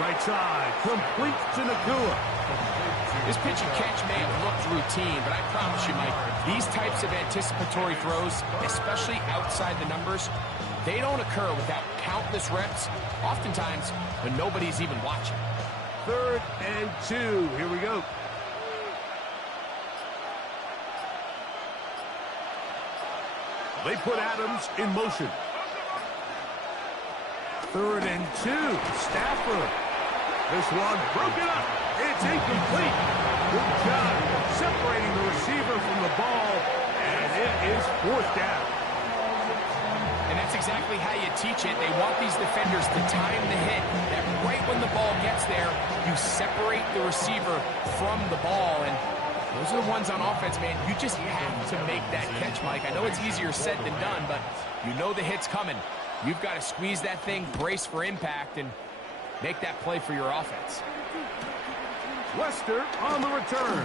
Right side, complete to Nakua. This pitch and catch may have looked routine, but I promise you, Mike, these types of anticipatory throws, especially outside the numbers, they don't occur without countless reps, oftentimes when nobody's even watching. 3rd and 2. Here we go. They put Adams in motion. 3rd and 2. Stafford. This one broken up. It's incomplete. Good job separating the receiver from the ball, and it is 4th down. And that's exactly how you teach it. They want these defenders to time the hit. That right when the ball gets there, you separate the receiver from the ball. And those are the ones on offense, man. You just have to make that catch, Mike. I know it's easier said than done, but you know the hit's coming. You've got to squeeze that thing, brace for impact, and make that play for your offense. Lester on the return.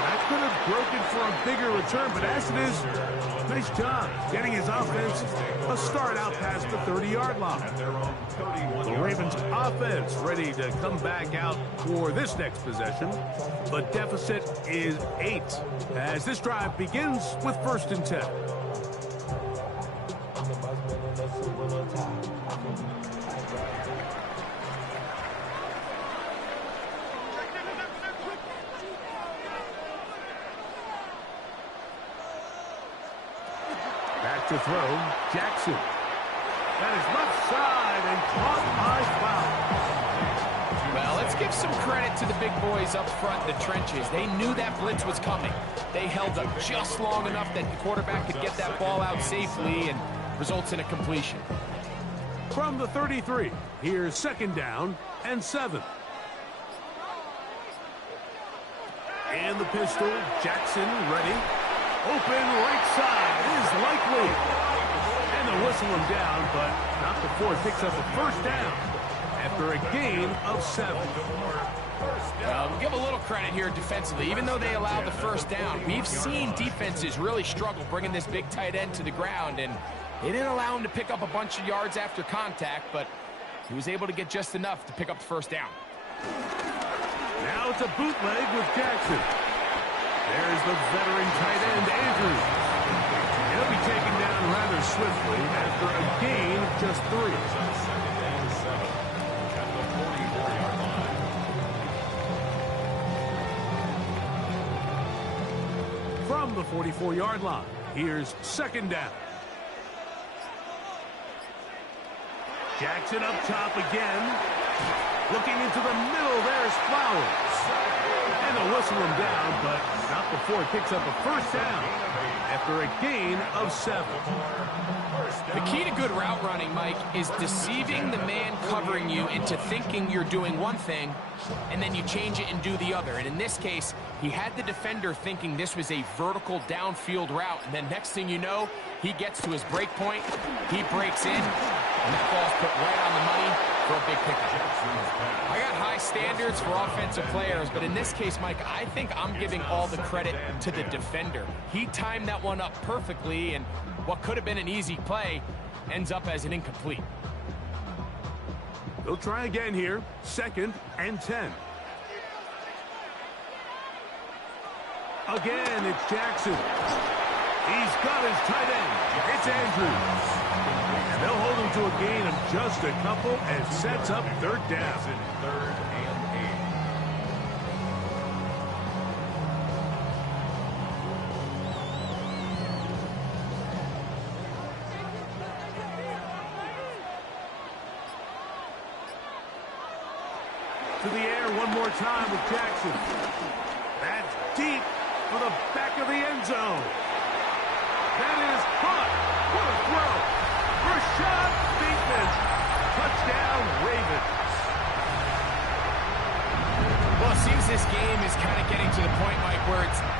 That could have broken for a bigger return, but as it is, nice job getting his offense a start out past the 30-yard line. The Ravens offense ready to come back out for this next possession. The deficit is 8 as this drive begins with 1st and 10. Back to throw, Jackson. That is left side and caught by Fowl. Well, let's give some credit to the big boys up front in the trenches. They knew that blitz was coming. They held up just long enough that the quarterback could get that ball out safely and results in a completion. From the 33, here's 2nd down and 7. And the pistol, Jackson ready. Open right side is likely. And they'll whistle him down, but not before it picks up a 1st down after a gain of 7. We'll give a little credit here defensively. Even though they allowed the 1st down, we've seen defenses really struggle bringing this big tight end to the ground, and they didn't allow him to pick up a bunch of yards after contact, but he was able to get just enough to pick up the 1st down. Now it's a bootleg with Jackson. There's the veteran tight end, Andrews. He'll be taken down rather swiftly after a gain of just 3. 2nd and 7 at the 44-yard line. From the 44-yard line, here's 2nd down. Jackson up top again. Looking into the middle, there's Flowers. And they'll whistle him down, but not before he picks up a 1st down after a gain of 7. The key to good route running, Mike, is deceiving the man covering you into thinking you're doing one thing, and then you change it and do the other. And in this case, he had the defender thinking this was a vertical downfield route, and then next thing you know, he gets to his break point, he breaks in, and that ball's put right on the money for a big pickup. I got high standards for offensive players, but in this case, Mike, I think I'm giving all the credit to the defender. He timed that one up perfectly, and what could have been an easy play ends up as an incomplete. They'll try again here. 2nd and 10. Again, it's Jackson. He's got his tight end. It's Andrews. And they'll hold him to a gain of just a couple and sets up 3rd down. 3rd and 8. To the air one more time with Jackson. That's deep for the back of the end zone. That is caught. What a throw. Rashad Bateman. Touchdown, Ravens.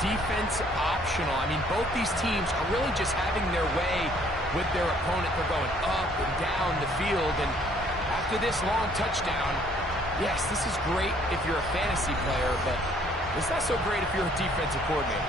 defense optional. I mean, both these teams are really just having their way with their opponent. They're going up and down the field, and after this long touchdown, yes, this is great if you're a fantasy player, but it's not so great if you're a defensive coordinator.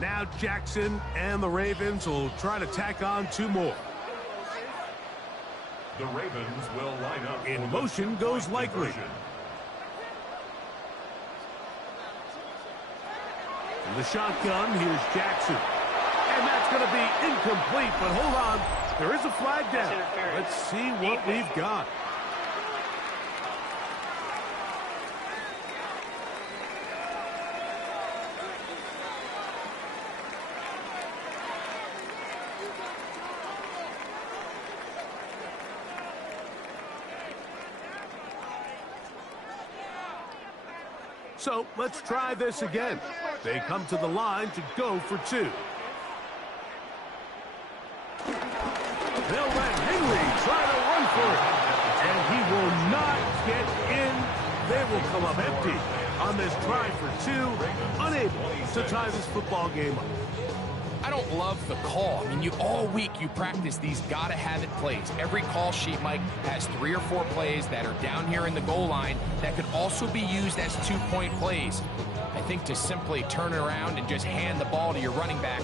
Now Jackson and the Ravens will try to tack on 2 more. The Ravens will line up. In motion goes Likely. In the shotgun, here's Jackson. And that's going to be incomplete, but hold on. There is a flag down. Let's see what we've got. So let's try this again. They come to the line to go for 2. They'll let Henry try to run for it. And he will not get in. They will come up empty on this try for 2. Unable to tie this football game up. I don't love the call. I mean, all week you practice these gotta-have-it plays. Every call sheet, Mike, has 3 or 4 plays that are down here in the goal line that could also be used as 2-point plays. I think to simply turn it around and just hand the ball to your running back,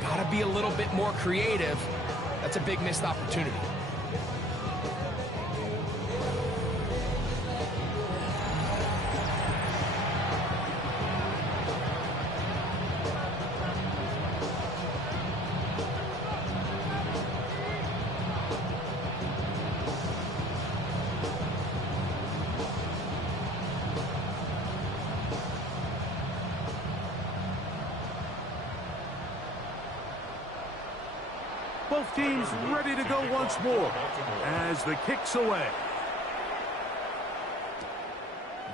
gotta be a little bit more creative. That's a big missed opportunity. Both teams ready to go once more as the kick's away.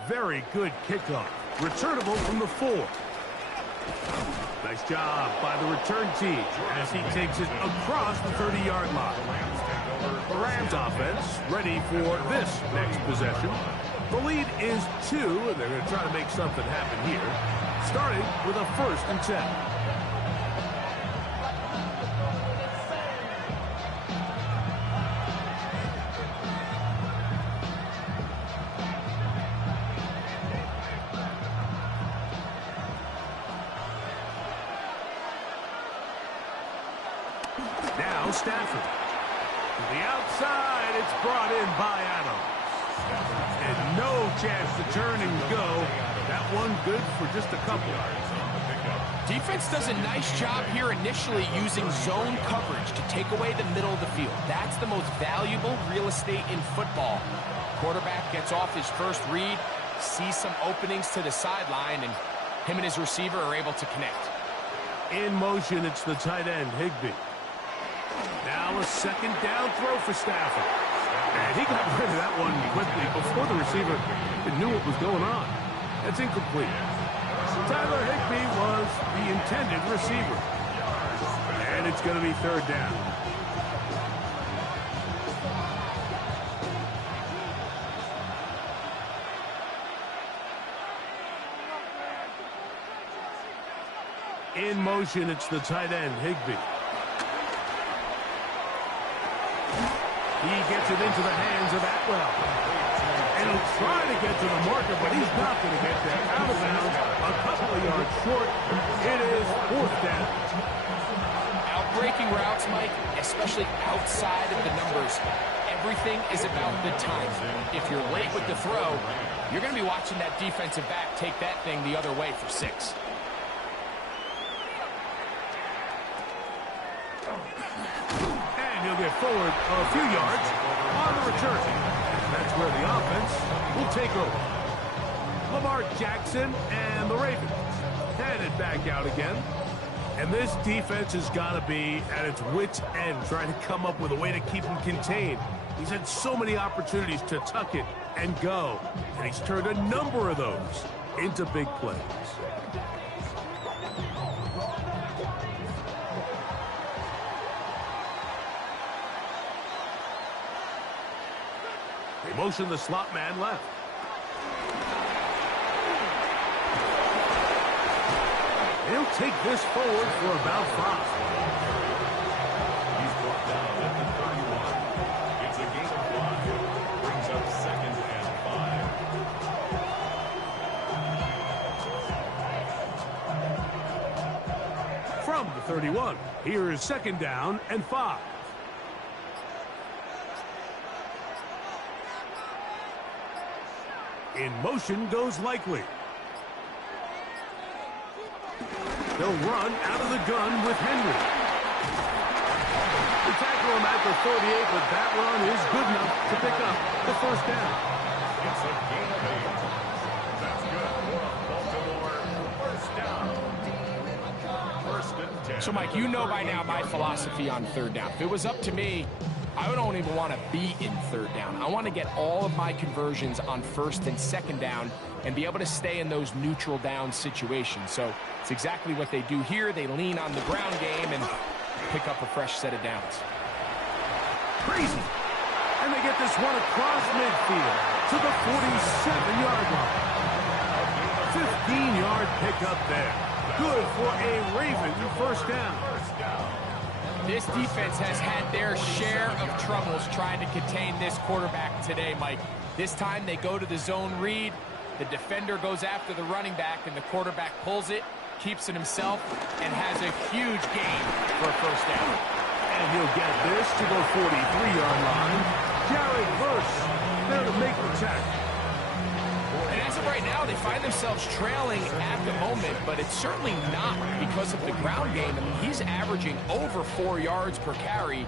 Very good kickoff. Returnable from the 4. Nice job by the return team as he takes it across the 30-yard line. The Rams offense ready for this next possession. The lead is 2, and they're going to try to make something happen here, starting with a 1st and 10. Now Stafford. To the outside, it's brought in by Adams. And no chance to turn and go. That one good for just a couple. Defense does a nice job here initially using zone coverage to take away the middle of the field. That's the most valuable real estate in football. Quarterback gets off his first read, sees some openings to the sideline, and him and his receiver are able to connect. In motion, it's the tight end, Higbee. Now a 2nd down throw for Stafford. And he got rid of that one quickly before the receiver knew what was going on. That's incomplete. Tyler Higbee was the intended receiver. And it's going to be 3rd down. In motion, it's the tight end, Higbee. He gets it into the hands of Atwell. And he'll try to get to the marker, but he's not going to get there. Out of bounds, a couple of yards short. It is 4th down. Outbreaking routes, Mike, especially outside of the numbers, everything is about the time. If you're late with the throw, you're going to be watching that defensive back take that thing the other way for 6. He'll get forward a few yards on the return. That's where the offense will take over. Lamar Jackson and the Ravens headed back out again. And this defense has got to be at its wits' end, trying to come up with a way to keep him contained. He's had so many opportunities to tuck it and go, and he's turned a number of those into big plays. They motion the slot man left. He'll take this forward for about 5. He's brought down at the 31. It's a gain of 5. Brings up 2nd and 5. From the 31, here is 2nd down and 5. In motion goes Likely. He'll run out of the gun with Henry. They tackle him at the 38, but that run is good enough to pick up the 1st down. It's a gain of 8. That's good for a Baltimore 1st down. 1st and 10. So, Mike, you know by now my philosophy on 3rd down. If it was up to me, I don't even want to be in 3rd down. I want to get all of my conversions on 1st and 2nd down and be able to stay in those neutral down situations. So it's exactly what they do here. They lean on the ground game and pick up a fresh set of downs. Crazy. And they get this one across midfield to the 47-yard line. 15-yard pickup there. Good for a Raven 1st down. This defense has had their share of troubles trying to contain this quarterback today, Mike. This time they go to the zone read. The defender goes after the running back, and the quarterback pulls it, keeps it himself, and has a huge gain for a 1st down. And he'll get this to the 43-yard line. Jared Verse there to make the tackle. And as of right now, they find themselves trailing at the moment, but it's certainly not because of the ground game. I mean, he's averaging over 4 yards per carry.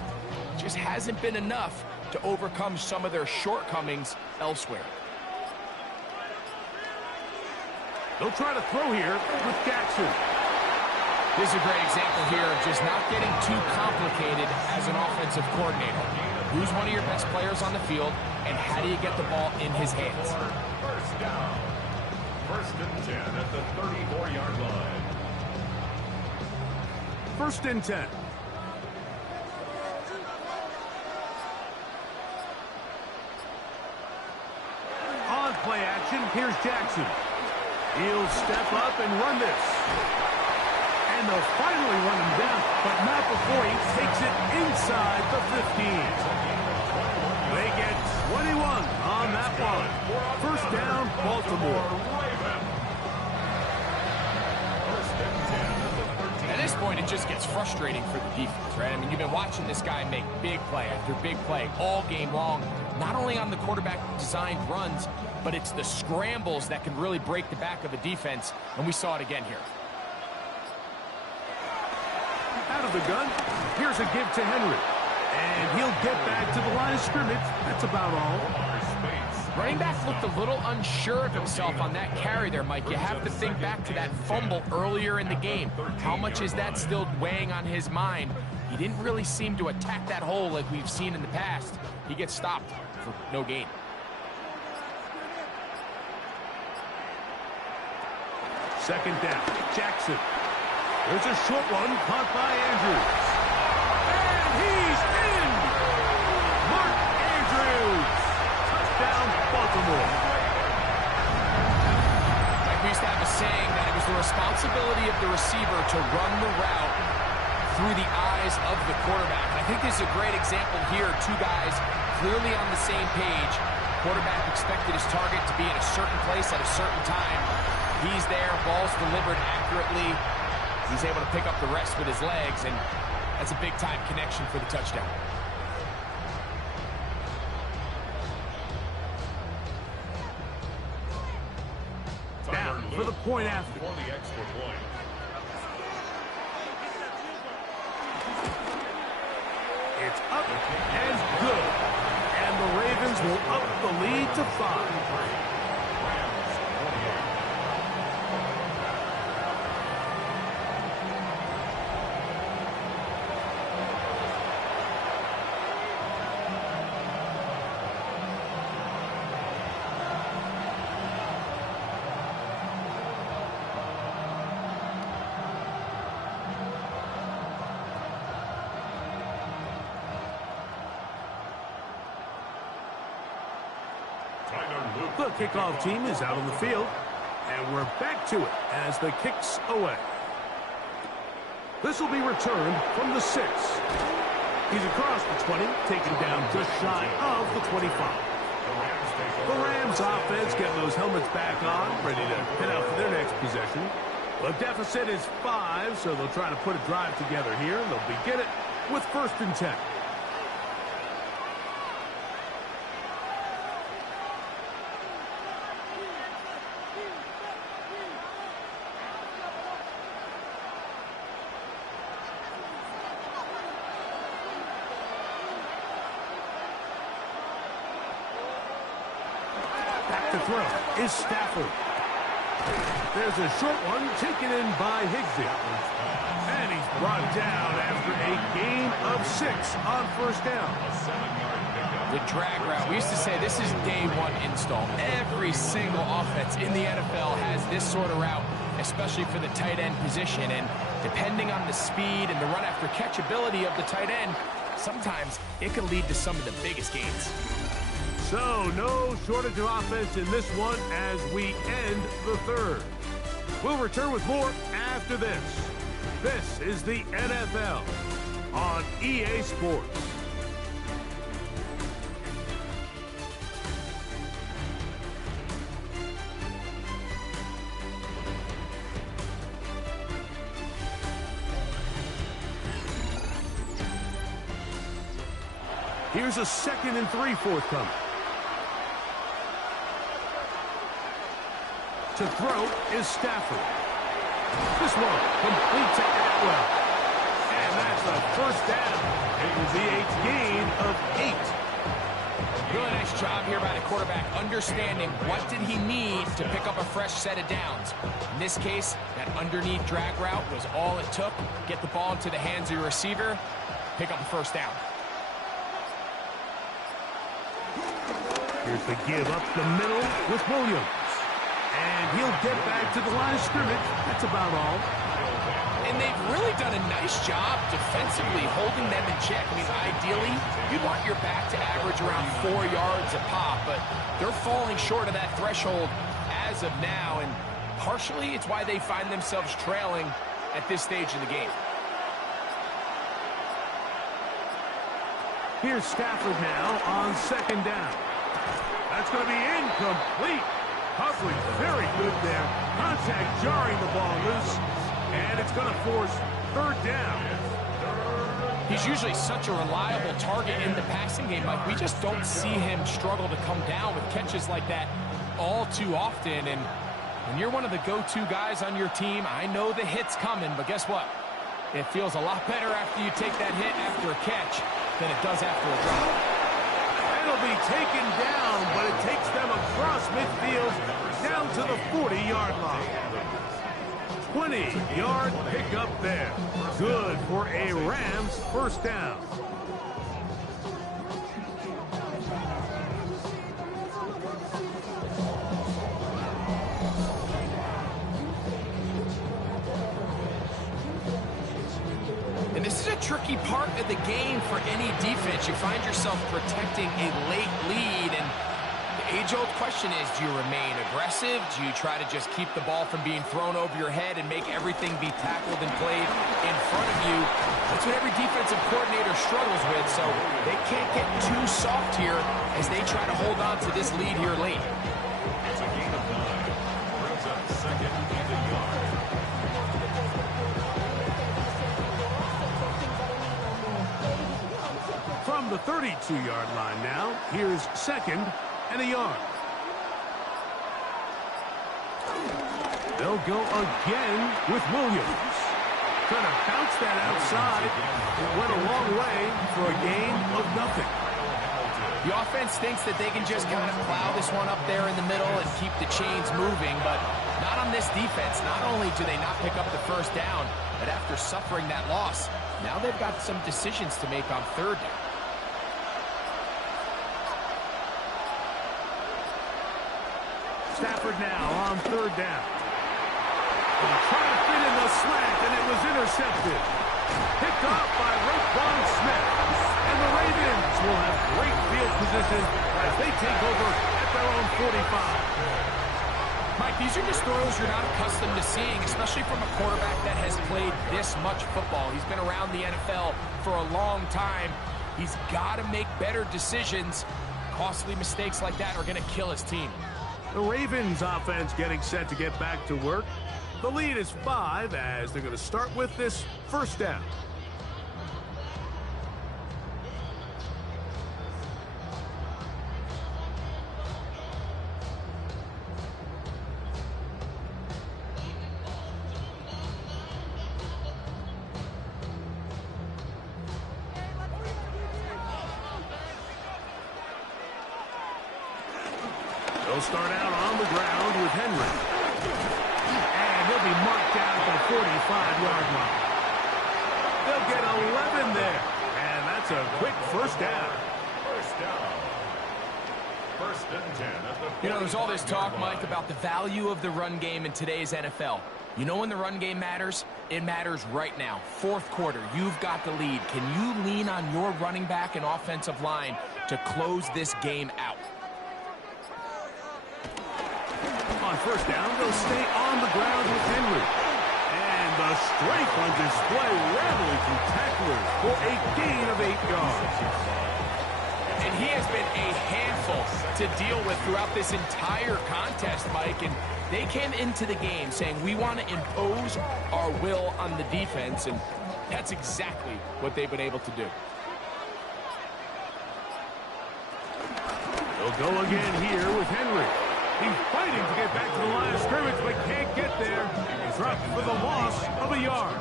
Just hasn't been enough to overcome some of their shortcomings elsewhere. They'll try to throw here with Jackson. This is a great example here of just not getting too complicated as an offensive coordinator. Who's one of your best players on the field, and how do you get the ball in his hands? 1st down. 1st and 10 at the 34-yard line. 1st and 10. On play action, here's Jackson. He'll step up and run this. And they'll finally run him down, but not before he takes it inside the 15. They get 21 on that one. 1st down, Baltimore. At this point, it just gets frustrating for the defense, right? I mean, you've been watching this guy make big play after big play all game long, not only on the quarterback-designed runs, but it's the scrambles that can really break the back of a defense, and we saw it again here. Out of the gun, here's a give to Henry. And he'll get back to the line of scrimmage. That's about all. Running back looked a little unsure of himself on that carry there, Mike. You have to think back to that fumble earlier in the game. How much is that still weighing on his mind? He didn't really seem to attack that hole like we've seen in the past. He gets stopped for no gain. Second down, Jackson. There's a short one caught by Andrews. And he's in! Mark Andrews! Touchdown, Baltimore. Like we used to have a saying that it was the responsibility of the receiver to run the route through the eyes of the quarterback. And I think this is a great example here. Two guys clearly on the same page. Quarterback expected his target to be in a certain place at a certain time. He's there, ball's delivered accurately. He's able to pick up the rest with his legs, and that's a big-time connection for the touchdown. Down for the point after. For the extra point. It's up and good. And the Ravens will up the lead to 5. The kickoff team is out on the field, and we're back to it as the kick's away. This will be returned from the 6. He's across the 20, taken down just shy of the 25. The Rams offense getting those helmets back on, ready to head out for their next possession. The deficit is 5, so they'll try to put a drive together here. They'll begin it with 1st and 10. Back to throw is Stafford. There's a short one taken in by Higsby. And he's brought down after a gain of 6 on 1st down. The drag route. We used to say this is day 1 install. Every single offense in the NFL has this sort of route, especially for the tight end position. And depending on the speed and the run after catch ability of the tight end, sometimes it can lead to some of the biggest gains. So, no shortage of offense in this one as we end the 3rd. We'll return with more after this. This is the NFL on EA Sports. Here's a 2nd and 3 forthcoming. To throw is Stafford. This one complete to Atwell. And that's a 1st down. It was the 8th gain of 8. Really nice job here by the quarterback, understanding what did he need to pick up a fresh set of downs. In this case, that underneath drag route was all it took. Get the ball into the hands of your receiver, pick up a 1st down. Here's the give up the middle with Williams. And he'll get back to the line of scrimmage. That's about all. And they've really done a nice job defensively holding them in check. I mean, ideally, you'd want your back to average around 4 yards a pop, but they're falling short of that threshold as of now, and partially it's why they find themselves trailing at this stage in the game. Here's Stafford now on 2nd down. That's going to be incomplete. Coverage very good there. Contact jarring the ball loose. And it's going to force 3rd down. He's usually such a reliable target in the passing game. Like, we just don't see him struggle to come down with catches like that all too often. And when you're one of the go-to guys on your team, I know the hit's coming, but guess what? It feels a lot better after you take that hit after a catch than it does after a drop. It'll be taken down, but it takes them across midfield down to the 40-yard line. 20-yard pickup there. Good for a Rams 1st down. And this is a tricky part of the game for any defense. You find yourself protecting a late lead, and the age-old question is, do you remain aggressive? Do you try to just keep the ball from being thrown over your head and make everything be tackled and played in front of you? That's what every defensive coordinator struggles with, so they can't get too soft here as they try to hold on to this lead here late. It's a gain of 9. Brings up 2nd and a yard. From the 32-yard line now, here's 2nd and a yard. They'll go again with Williams. Trying to bounce that outside. It went a long way for a gain of nothing. The offense thinks that they can just kind of plow this one up there in the middle and keep the chains moving, but not on this defense. Not only do they not pick up the 1st down, but after suffering that loss, now they've got some decisions to make on 3rd down. Stafford now on 3rd down. Trying to fit in the slant, and it was intercepted. Picked off by Roquan Smith. And the Ravens will have great field position as they take over at the their own 45. Mike, these are just throws you're not accustomed to seeing, especially from a quarterback that has played this much football. He's been around the NFL for a long time. He's got to make better decisions. Costly mistakes like that are going to kill his team. The Ravens offense getting set to get back to work. The lead is 5 as they're going to start with this first down. They'll start out on the ground with Henry. And he'll be marked down at the 45-yard line. They'll get 11 there. And that's a quick first down. First down. First and 10 at the 45. You know, there's all this talk, Mike, about the value of the run game in today's NFL. You know when the run game matters? It matters right now. Fourth quarter, you've got the lead. Can you lean on your running back and offensive line to close this game out? On first down, they'll stay on the ground with Henry. And the strength on display, rattling through tacklers for a gain of 8 yards. And he has been a handful to deal with throughout this entire contest, Mike. And they came into the game saying, we want to impose our will on the defense. And that's exactly what they've been able to do. They'll go again here with Henry. He's fighting to get back to the line of scrimmage, but can't get there. Dropped for the loss of a yard.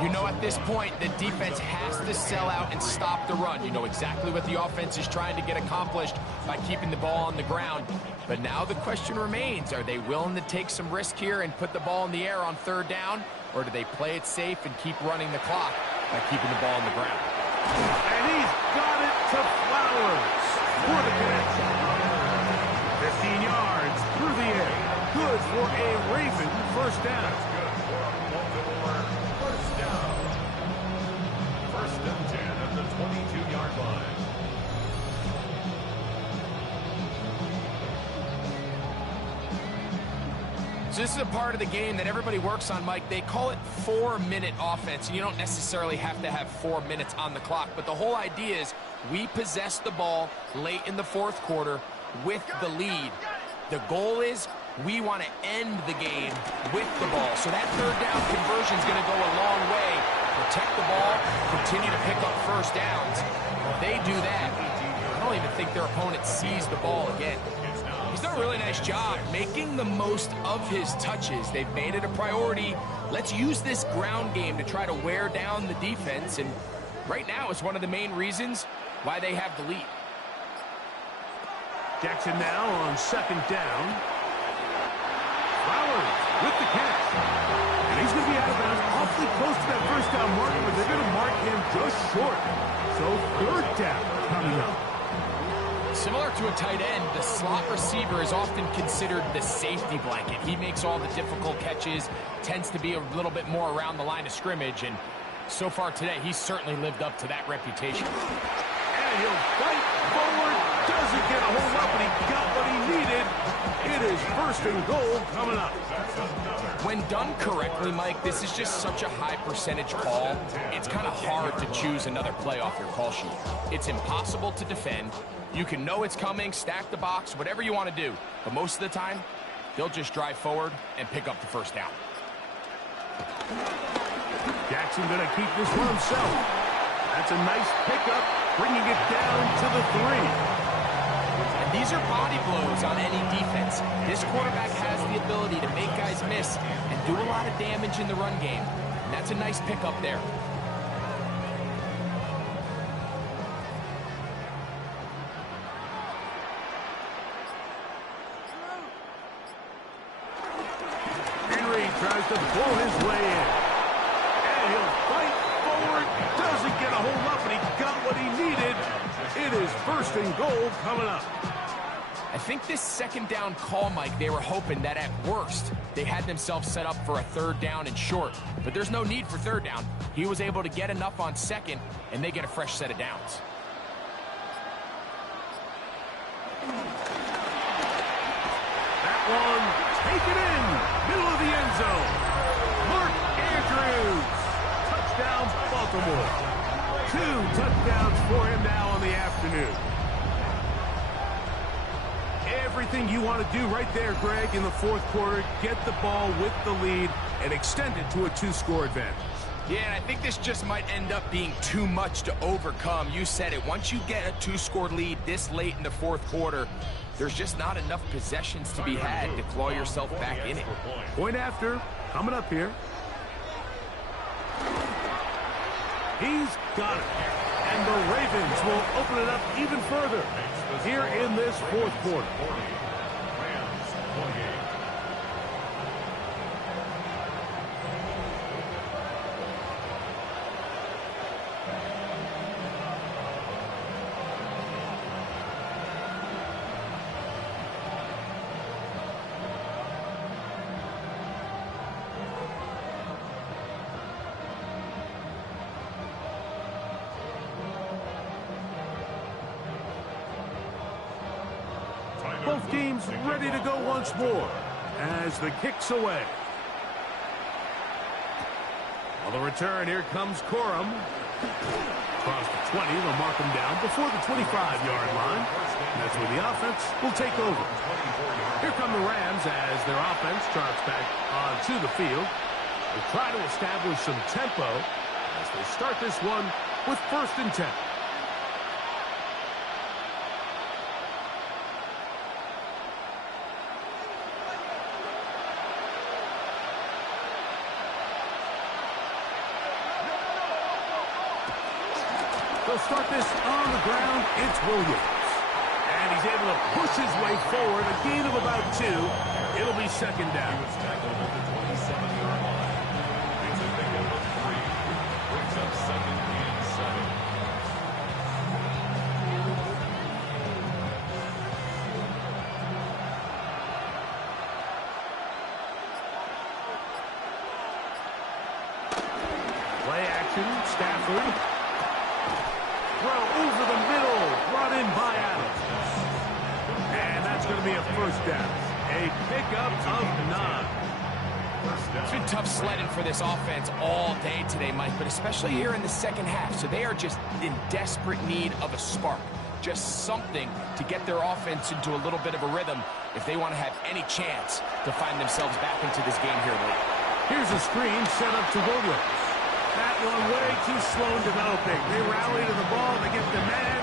You know, at this point, the defense has to sell out and stop the run. You know exactly what the offense is trying to get accomplished by keeping the ball on the ground. But now the question remains, are they willing to take some risk here and put the ball in the air on third down? Or do they play it safe and keep running the clock by keeping the ball on the ground? And he's got it to Flowers for the connection. 15 yards through the air. Good for a Raven first down. First down. First and 10 at the 22-yard line. So this is a part of the game that everybody works on, Mike. They call it 4-minute offense, and you don't necessarily have to have 4 minutes on the clock. But the whole idea is we possess the ball late in the fourth quarter with the lead. The goal is we want to end the game with the ball. So that third down conversion is going to go a long way. Protect the ball, continue to pick up first downs. If they do that, I don't even think their opponent sees the ball again. He's done a really nice job making the most of his touches. They've made it a priority. Let's use this ground game to try to wear down the defense. And right now, it's one of the main reasons why they have the lead. Jackson now on second down. Flowers with the catch. And he's going to be out of bounds awfully close to that first down marker, but they're going to mark him just short. So third down coming up. Similar to a tight end, the slot receiver is often considered the safety blanket. He makes all the difficult catches, tends to be a little bit more around the line of scrimmage, and so far today, he's certainly lived up to that reputation. And he'll fight forward, doesn't get a hold up, and he got what he needed. It is first and goal coming up. When done correctly, Mike, this is just such a high percentage call. It's kind of hard to choose another play off your call sheet. It's impossible to defend. You can know it's coming, stack the box, whatever you want to do. But most of the time, they'll just drive forward and pick up the first down. Jackson going to keep this one himself. That's a nice pickup, bringing it down to the 3. And these are body blows on any defense. This quarterback has the ability to make guys miss and do a lot of damage in the run game. And that's a nice pickup there. Henry tries to pull his way in. And he'll fight forward, doesn't get a hold up, and he got what he needed. It is first and goal coming up. I think this second down call, Mike, they were hoping that at worst, they had themselves set up for a third down and short. But there's no need for third down. He was able to get enough on second, and they get a fresh set of downs. one, taken in, middle of the end zone. Mark Andrews, touchdown Baltimore. 2 touchdowns for him now on the afternoon. Everything you want to do right there, Greg, in the fourth quarter, get the ball with the lead and extend it to a 2-score advantage. Yeah, and I think this just might end up being too much to overcome. You said it. Once you get a 2-score lead this late in the fourth quarter, there's just not enough possessions to be had to claw yourself back in it. Point after, coming up here. He's got it. And the Ravens will open it up even further here in this fourth quarter. Both teams ready to go once more as the kick's away. On the return, here comes Corum. Across the 20, they'll mark him down before the 25-yard line. And that's where the offense will take over. Here come the Rams as their offense charts back onto the field. They try to establish some tempo as they start this one with 1st and 10. They'll start this on the ground. It's Williams. And he's able to push his way forward. A gain of about 2. It'll be 2nd down. He was tackled at the 27-yard line. It's a pickup of 3. Brings up 2nd and 7. Play action. Stafford. Throw over the middle, brought in by Adams. And that's going to be a 1st down. A pickup of 9. It's been tough sledding for this offense all day today, Mike, but especially here in the second half. So they are just in desperate need of a spark. Just something to get their offense into a little bit of a rhythm if they want to have any chance to find themselves back into this game here late. Here's a screen set up to Williams. That one way too slow in developing. They rally to the ball, they get the man,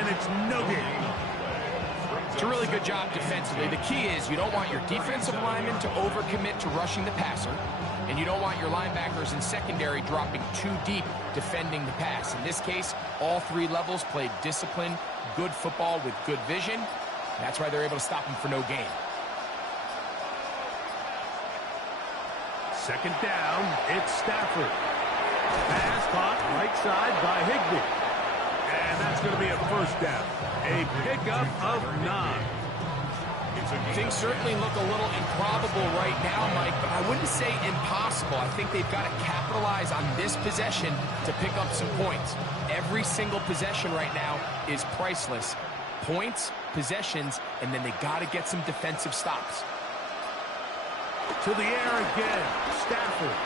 and it's no gain. It's a really good job defensively. The key is you don't want your defensive linemen to overcommit to rushing the passer, and you don't want your linebackers in secondary dropping too deep defending the pass. In this case, all 3 levels played disciplined, good football with good vision. That's why they're able to stop him for no gain. 2nd down, it's Stafford. Pass caught right side by Higbee. And that's going to be a 1st down. A pickup of 9. Things certainly look a little improbable right now, Mike, but I wouldn't say impossible. I think they've got to capitalize on this possession to pick up some points. Every single possession right now is priceless. Points, possessions, and then they got to get some defensive stops. To the air again, Stafford.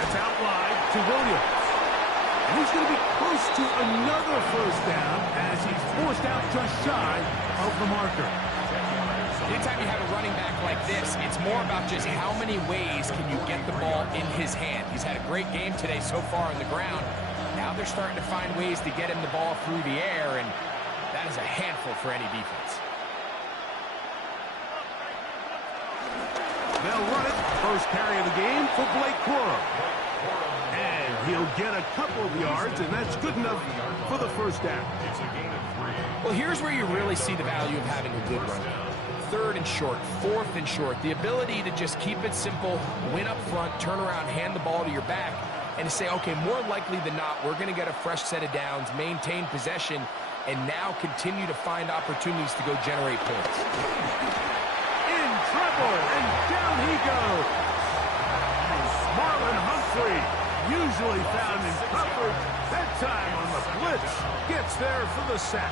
That's out wide to Williams. And he's going to be close to another 1st down as he's forced out just shy of the marker. Anytime you have a running back like this, it's more about just how many ways can you get the ball in his hand. He's had a great game today so far on the ground. Now they're starting to find ways to get him the ball through the air, and that is a handful for any defense. They'll run it. 1st carry of the game for Blake Corum. And he'll get a couple of yards, and that's good enough for the 1st down. It's a gain of 3. Well, here's where you really see the value of having a good run. 3rd and short, 4th and short. The ability to just keep it simple, win up front, turn around, hand the ball to your back, and to say, okay, more likely than not, we're going to get a fresh set of downs, maintain possession, and now continue to find opportunities to go generate points. In trouble, and down he goes. Marlon Humphrey, usually found in coverage, that time on the blitz, gets there for the sack.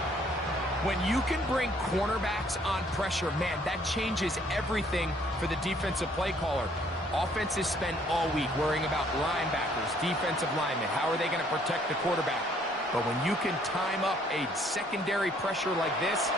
When you can bring cornerbacks on pressure, man, that changes everything for the defensive play caller. Offenses spend all week worrying about linebackers, defensive linemen. How are they going to protect the quarterback? But when you can time up a secondary pressure like this,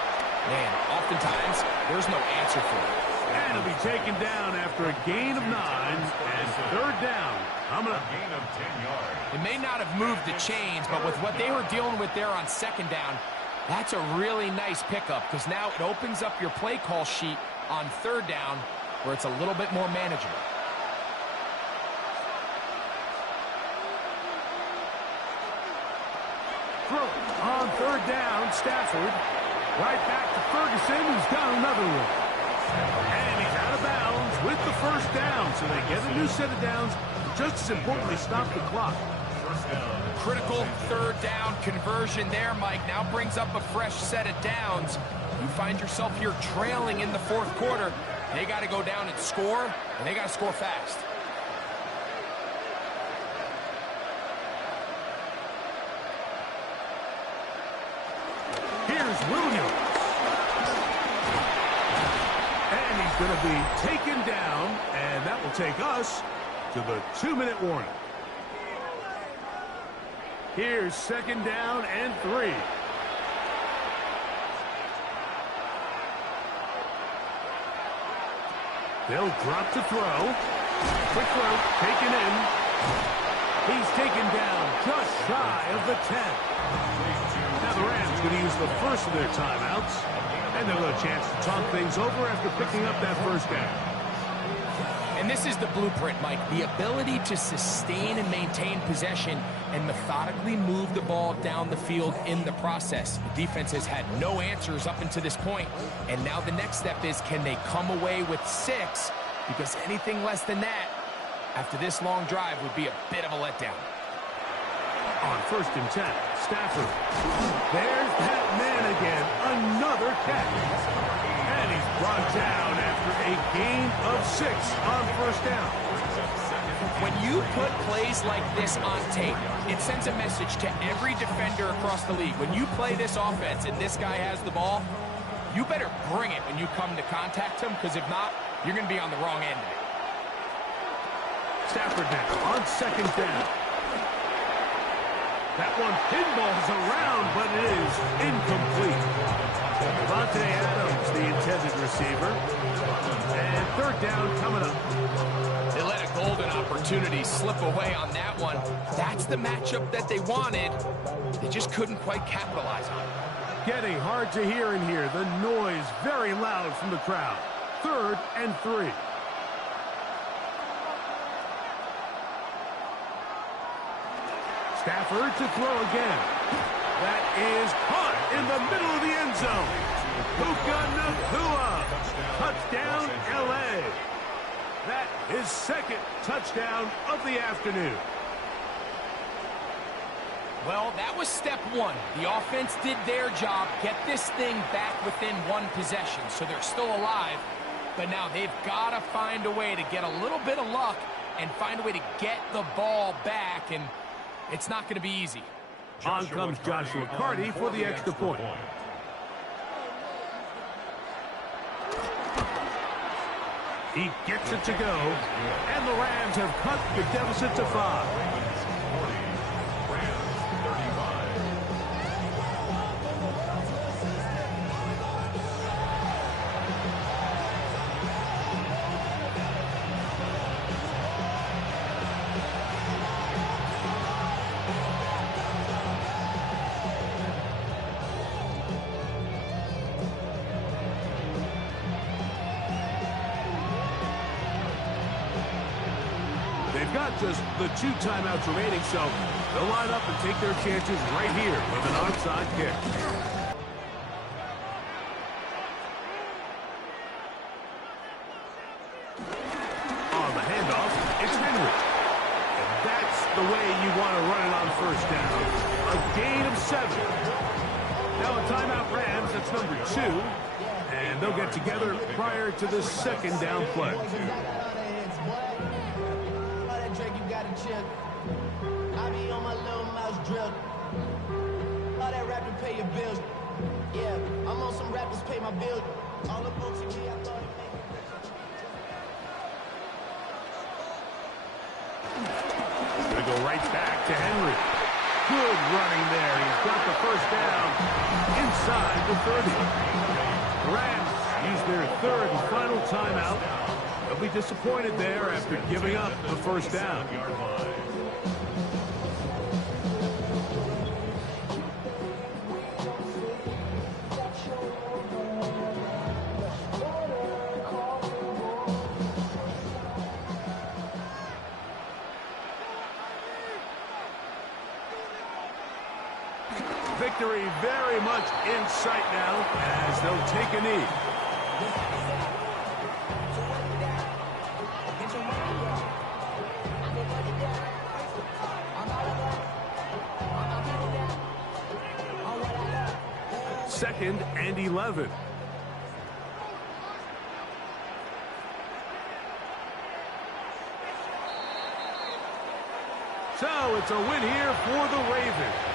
man, oftentimes there's no answer for it. And he'll be taken down after a gain of 9 and third down. Coming up. Gain of 10 yards. It may not have moved the chains, but with what they were dealing with there on second down, that's a really nice pickup because now it opens up your play call sheet on third down where it's a little bit more manageable. Throw on third down, Stafford. Right back to Ferguson, who's got another one. And he's out of bounds with the first down, so they get a new set of downs. Just as importantly, stop the clock. Critical third down conversion there, Mike. Now brings up a fresh set of downs. You find yourself here trailing in the fourth quarter. They got to go down and score, and they got to score fast. Here's Williams. And he's going to be taken down, and that will take us to the 2-minute warning. Here's second down and 3. They'll drop to throw. Quick throw, taken in. He's taken down just shy of the 10. Now the Rams going to use the first of their timeouts, and they'll have a chance to talk things over after picking up that first down. And this is the blueprint, Mike. The ability to sustain and maintain possession and methodically move the ball down the field in the process. The defense has had no answers up until this point. And now the next step is, can they come away with 6? Because anything less than that, after this long drive, would be a bit of a letdown. On first and 10, Stafford. There's that man again. Another catch. And he's brought down after a gain of 6 on first down. When you put plays like this on tape, it sends a message to every defender across the league. When you play this offense and this guy has the ball, you better bring it when you come to contact him, because if not, you're going to be on the wrong end of it. Stafford now on second down. That one pinballs around, but it is incomplete. Devontae Adams, the intended receiver. And third down coming up. They let a golden opportunity slip away on that one. That's the matchup that they wanted. They just couldn't quite capitalize on it. Getting hard to hear in here. The noise very loud from the crowd. Third and 3. Stafford to throw again. That is caught in the middle of the end zone. Puka Nacua. Touchdown, L.A. That is second touchdown of the afternoon. Well, that was step 1. The offense did their job, get this thing back within one possession, so they're still alive. But now they've got to find a way to get a little bit of luck and find a way to get the ball back, and it's not going to be easy. On comes Joshua Carty for the extra point. He gets it to go, and the Rams have cut the deficit to 5. They've got just the 2 timeouts remaining, so they'll line up and take their chances right here with an onside kick. On the handoff, it's Henry. And that's the way you want to run it on first down. A gain of 7. Now a timeout Rams, that's number 2. And they'll get together prior to the second down play. I be on my little mouse drill. All that rap to pay your bills. Yeah, I'm on some rappers pay my bill. All the books and me, I thought it Gonna go right back to Henry. Good running there. He's got the first down inside the 30. The Rams use their third and final timeout. They'll be disappointed there after giving up the first down. Victory very much in sight now as they'll take a knee. Second and 11. So it's a win here for the Ravens.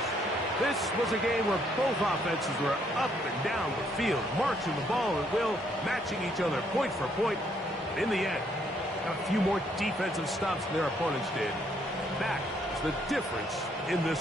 This was a game where both offenses were up and down the field, marching the ball at will, matching each other point for point. In the end, got a few more defensive stops than their opponents did. That is the difference in this